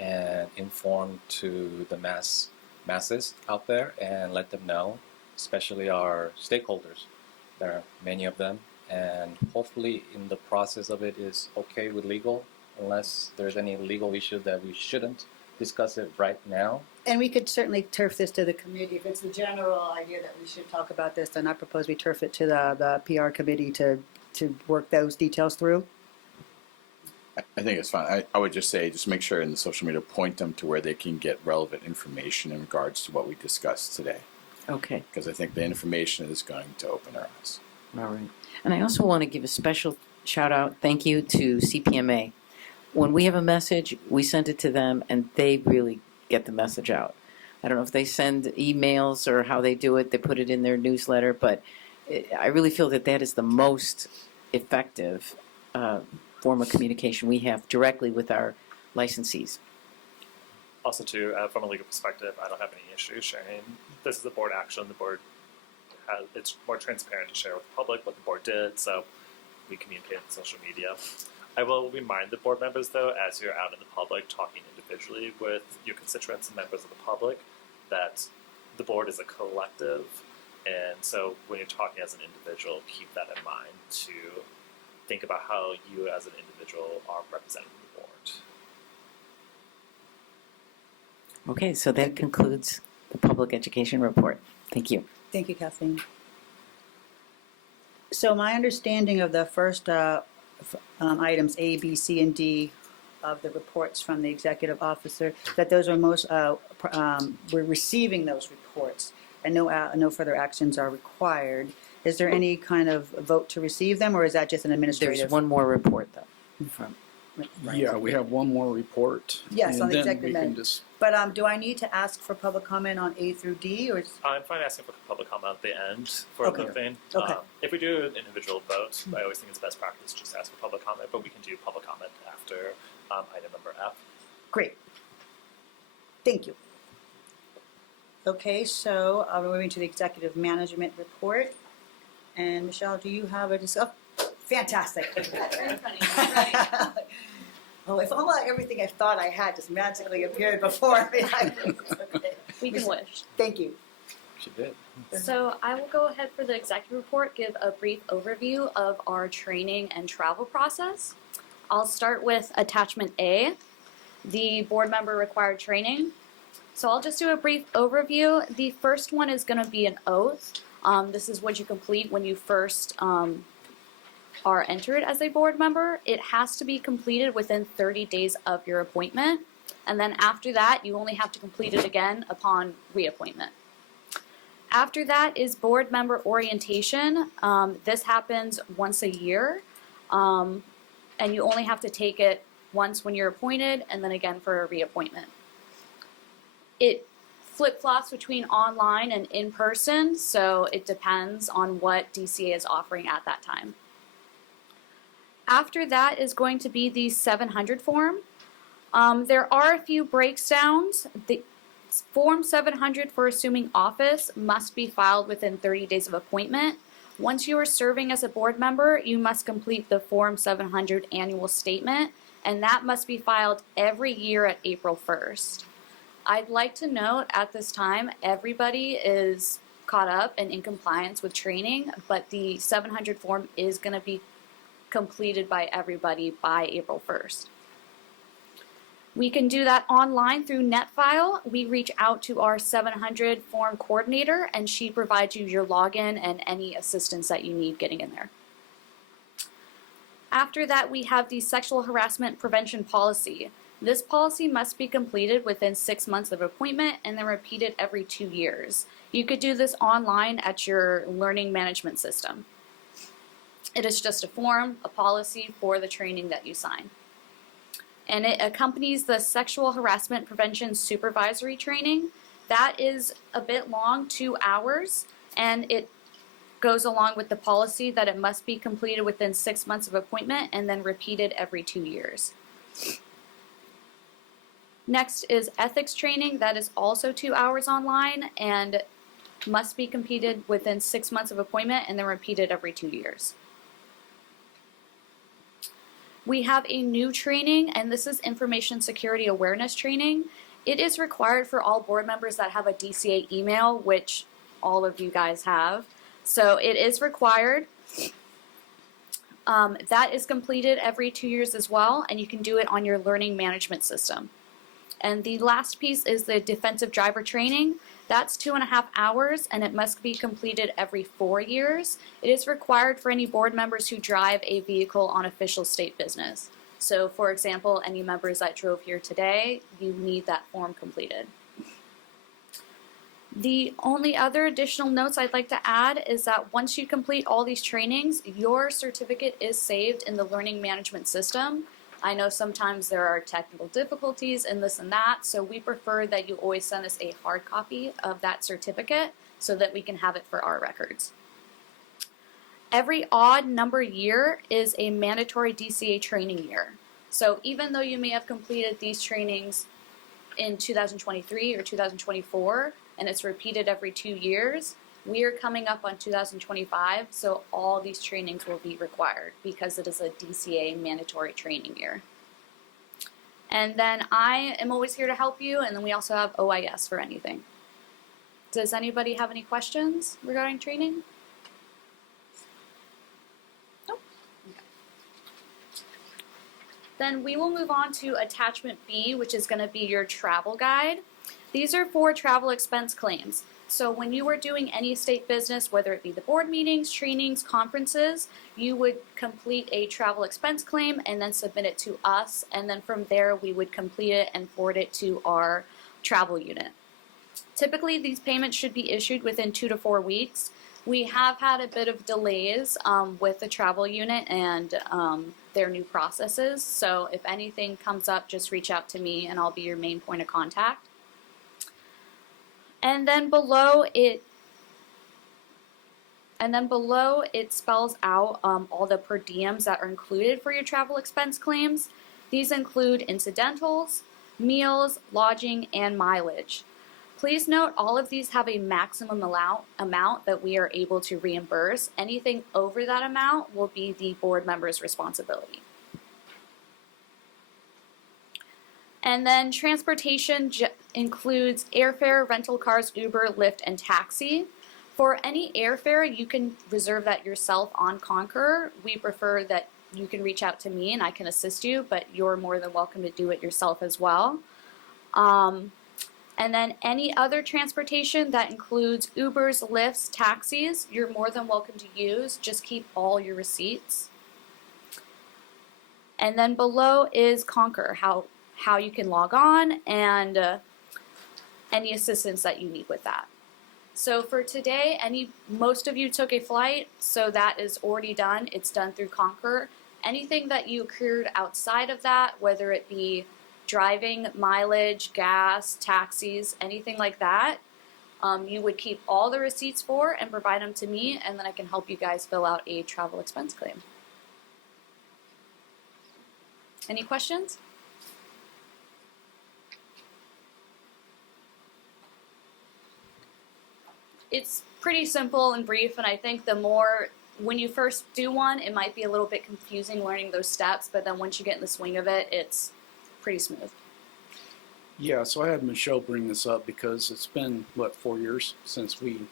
and informed to the masses out there and let them know, especially our stakeholders. There are many of them, and hopefully in the process of it is okay with legal, unless there's any legal issue that we shouldn't discuss it right now. And we could certainly turf this to the committee. If it's the general idea that we should talk about this, then I propose we turf it to the PR committee to work those details through. I think it's fine. I would just say, just make sure in the social media, point them to where they can get relevant information in regards to what we discussed today. Okay. Because I think the information is going to open our eyes. All right. And I also want to give a special shout out, thank you to CPMA. When we have a message, we send it to them and they really get the message out. I don't know if they send emails or how they do it, they put it in their newsletter, but I really feel that that is the most effective form of communication we have directly with our licensees. Also, too, from a legal perspective, I don't have any issues sharing. This is a board action. The board it's more transparent to share with the public what the board did, so we communicate on social media. I will remind the board members, though, as you're out in the public talking individually with your constituents and members of the public, that the board is a collective, and so when you're talking as an individual, keep that in mind to think about how you as an individual are representing the board. Okay, so that concludes the public education report. Thank you. Thank you, Kathleen. So my understanding of the first items A, B, C, and D of the reports from the executive officer, that those are we're receiving those reports and no further actions are required. Is there any kind of vote to receive them, or is that just an administrative? There's one more report, though, from Right. Yeah, we have one more report. Yes, on the and then executive we can end. just But do I need to ask for public comment on A through D, or is, I'm fine asking for public comment at the end for Okay. the thing. Okay. If we do an individual vote, I always think it's best practice just to ask for public comment, but we can do public comment after item number F. great. Thank you. Okay, so we're moving to the executive management report. And Michelle, do you have fantastic. Very funny. Right. Oh, if only everything I thought I had just magically appeared before me. Okay. We can wish. Thank you. She did. So I will go ahead for the executive report, give a brief overview of our training and travel process. I'll start with attachment A, the board member required training. So I'll just do a brief overview. The first one is going to be an oath. This is what you complete when you first are entered as a board member. It has to be completed within 30 days of your appointment. And then after that, you only have to complete it again upon reappointment. After that is board member orientation. This happens once a year. And you only have to take it once when you're appointed and then again for a reappointment. It flip-flops between online and in-person, so it depends on what DCA is offering at that time. After that is going to be the 700 form. There are a few breakdowns. The Form 700 for assuming office must be filed within 30 days of appointment. Once you are serving as a board member, you must complete the Form 700 annual statement, and that must be filed every year at April 1st. I'd like to note at this time, everybody is caught up and in compliance with training, but the 700 form is going to be completed by everybody by April 1st. We can do that online through NetFile. We reach out to our 700 form coordinator, and she provides you your login and any assistance that you need getting in there. After that, we have the sexual harassment prevention policy. This policy must be completed within 6 months of appointment and then repeated every 2 years. You could do this online at your learning management system. It is just a form, a policy for the training that you sign. And it accompanies the sexual harassment prevention supervisory training. That is a bit long, 2 hours, and it goes along with the policy that it must be completed within 6 months of appointment and then repeated every 2 years. Next is ethics training. That is also 2 hours online and must be completed within 6 months of appointment and then repeated every 2 years. We have a new training, and this is information security awareness training. It is required for all board members that have a DCA email, which all of you guys have. So it is required. That is completed every 2 years as well, and you can do it on your learning management system. And the last piece is the defensive driver training. That's 2.5 hours, and it must be completed every 4 years. It is required for any board members who drive a vehicle on official state business. So, for example, any members that drove here today, you need that form completed. The only other additional notes I'd like to add is that once you complete all these trainings, your certificate is saved in the learning management system. I know sometimes there are technical difficulties and this and that, so we prefer that you always send us a hard copy of that certificate so that we can have it for our records. Every odd number year is a mandatory DCA training year. So even though you may have completed these trainings in 2023 or 2024, and it's repeated every 2 years, we are coming up on 2025, so all these trainings will be required because it is a DCA mandatory training year. And then I am always here to help you, and then we also have OIS for anything. Does anybody have any questions regarding training? Nope. Okay. Then we will move on to attachment B, which is going to be your travel guide. These are for travel expense claims. So when you are doing any state business, whether it be the board meetings, trainings, conferences, you would complete a travel expense claim and then submit it to us, and then from there we would complete it and forward it to our travel unit. Typically these payments should be issued within 2 to 4 weeks. We have had a bit of delays with the travel unit and their new processes, so if anything comes up, just reach out to me and I'll be your main point of contact. And then below it spells out all the per diems that are included for your travel expense claims. These include incidentals, meals, lodging, and mileage. Please note all of these have a maximum amount that we are able to reimburse. Anything over that amount will be the board member's responsibility. And then transportation includes airfare, rental cars, Uber, Lyft, and taxi. For any airfare, you can reserve that yourself on Concur. We prefer that you can reach out to me and I can assist you, but you're more than welcome to do it yourself as well. And then any other transportation that includes Ubers, Lyfts, taxis, you're more than welcome to use. Just keep all your receipts. And then below is Concur, how you can log on and any assistance that you need with that. So for today, most of you took a flight, so that is already done. It's done through Concur. Anything that you accrued outside of that, whether it be driving, mileage, gas, taxis, anything like that, you would keep all the receipts for and provide them to me, and then I can help you guys fill out a travel expense claim. Any questions? It's pretty simple and brief, and I think when you first do one, it might be a little bit confusing learning those steps, but then once you get in the swing of it, it's pretty smooth. Yeah, so I had Michelle bring this up because it's been, 4 years since we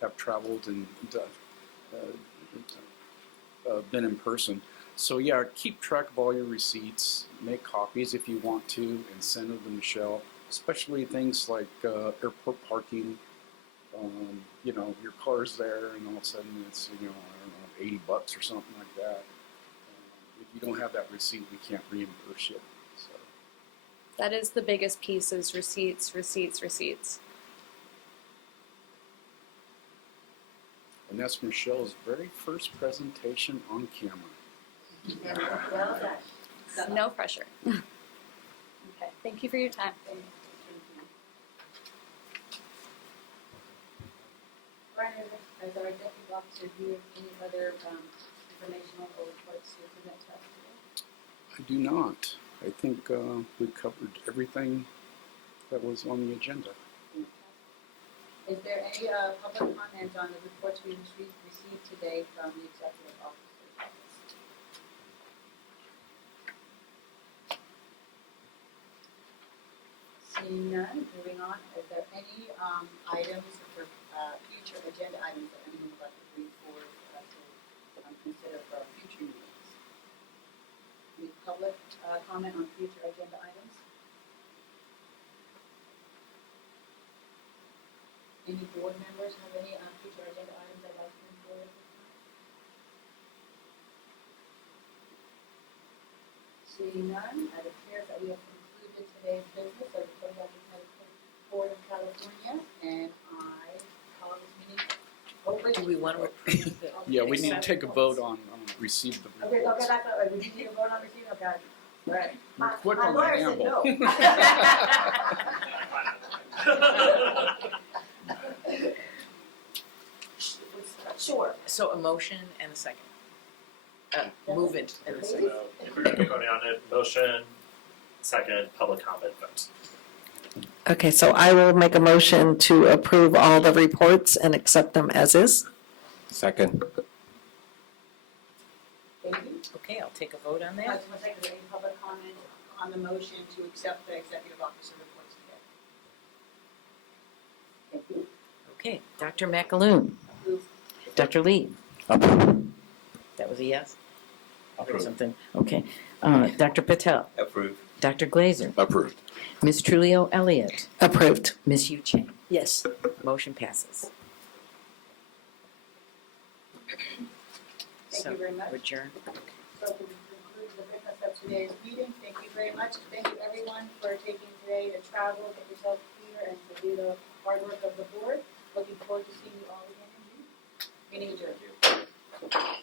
have traveled and been in person. So yeah, keep track of all your receipts, make copies if you want to, and send them to Michelle, especially things like airport parking. Your car's there and all of a sudden it's, I don't know, $80 or something like that. If you don't have that receipt, we can't reimburse you. So. That is the biggest piece, is receipts, receipts, receipts. And that's Michelle's very first presentation on camera. Well done. No pressure. Okay, thank you for your time. Brian, as our executive officer, do you have any other informational or reports to present to us today? I do not. I think we covered everything that was on the agenda. Is there any public comment on the reports we received today from the executive officer's office? Seeing none, moving on, is there any items for future agenda items that anyone would like to bring forward for us to consider for our future meetings? Any public comment on future agenda items? Any board members have any future agenda items they'd like to bring forward at this time? Seeing none, it appears that we have concluded today's business of the Podiatric Medical Board of California, and I call this meeting over. Do we want to approve the? Yeah, we need to take a vote on receive the Okay, reports. that's all right. We need a vote on receipt, okay. All right. We're quick My on the lawyer said handle. no. Sure. So a motion and a second. Move it and a second. So if we're going to be voting on it, motion, second, public comment, vote. Okay, so I will make a motion to approve all the reports and accept them as is. Second. Thank you. Okay, I'll take a vote on I that. just want to say, is there any public comment on the motion to accept the executive officer reports today? Thank you. Okay, Dr. McAloon. Approve. Dr. Lee. Approved. That was a yes? Or Approved. something? Okay. Dr. Patel. Approved. Dr. Glazer. Approved. Ms. Trulio Elliott. Approved. Ms. Yu Chang. Yes. Motion passes. Thank you very much. Adjourn. So we conclude the business of today's meeting. Thank you very much. Thank you everyone for taking today to travel, get yourself here, and to do the hard work of the board. Looking forward to seeing you all again in June. Meeting adjourned.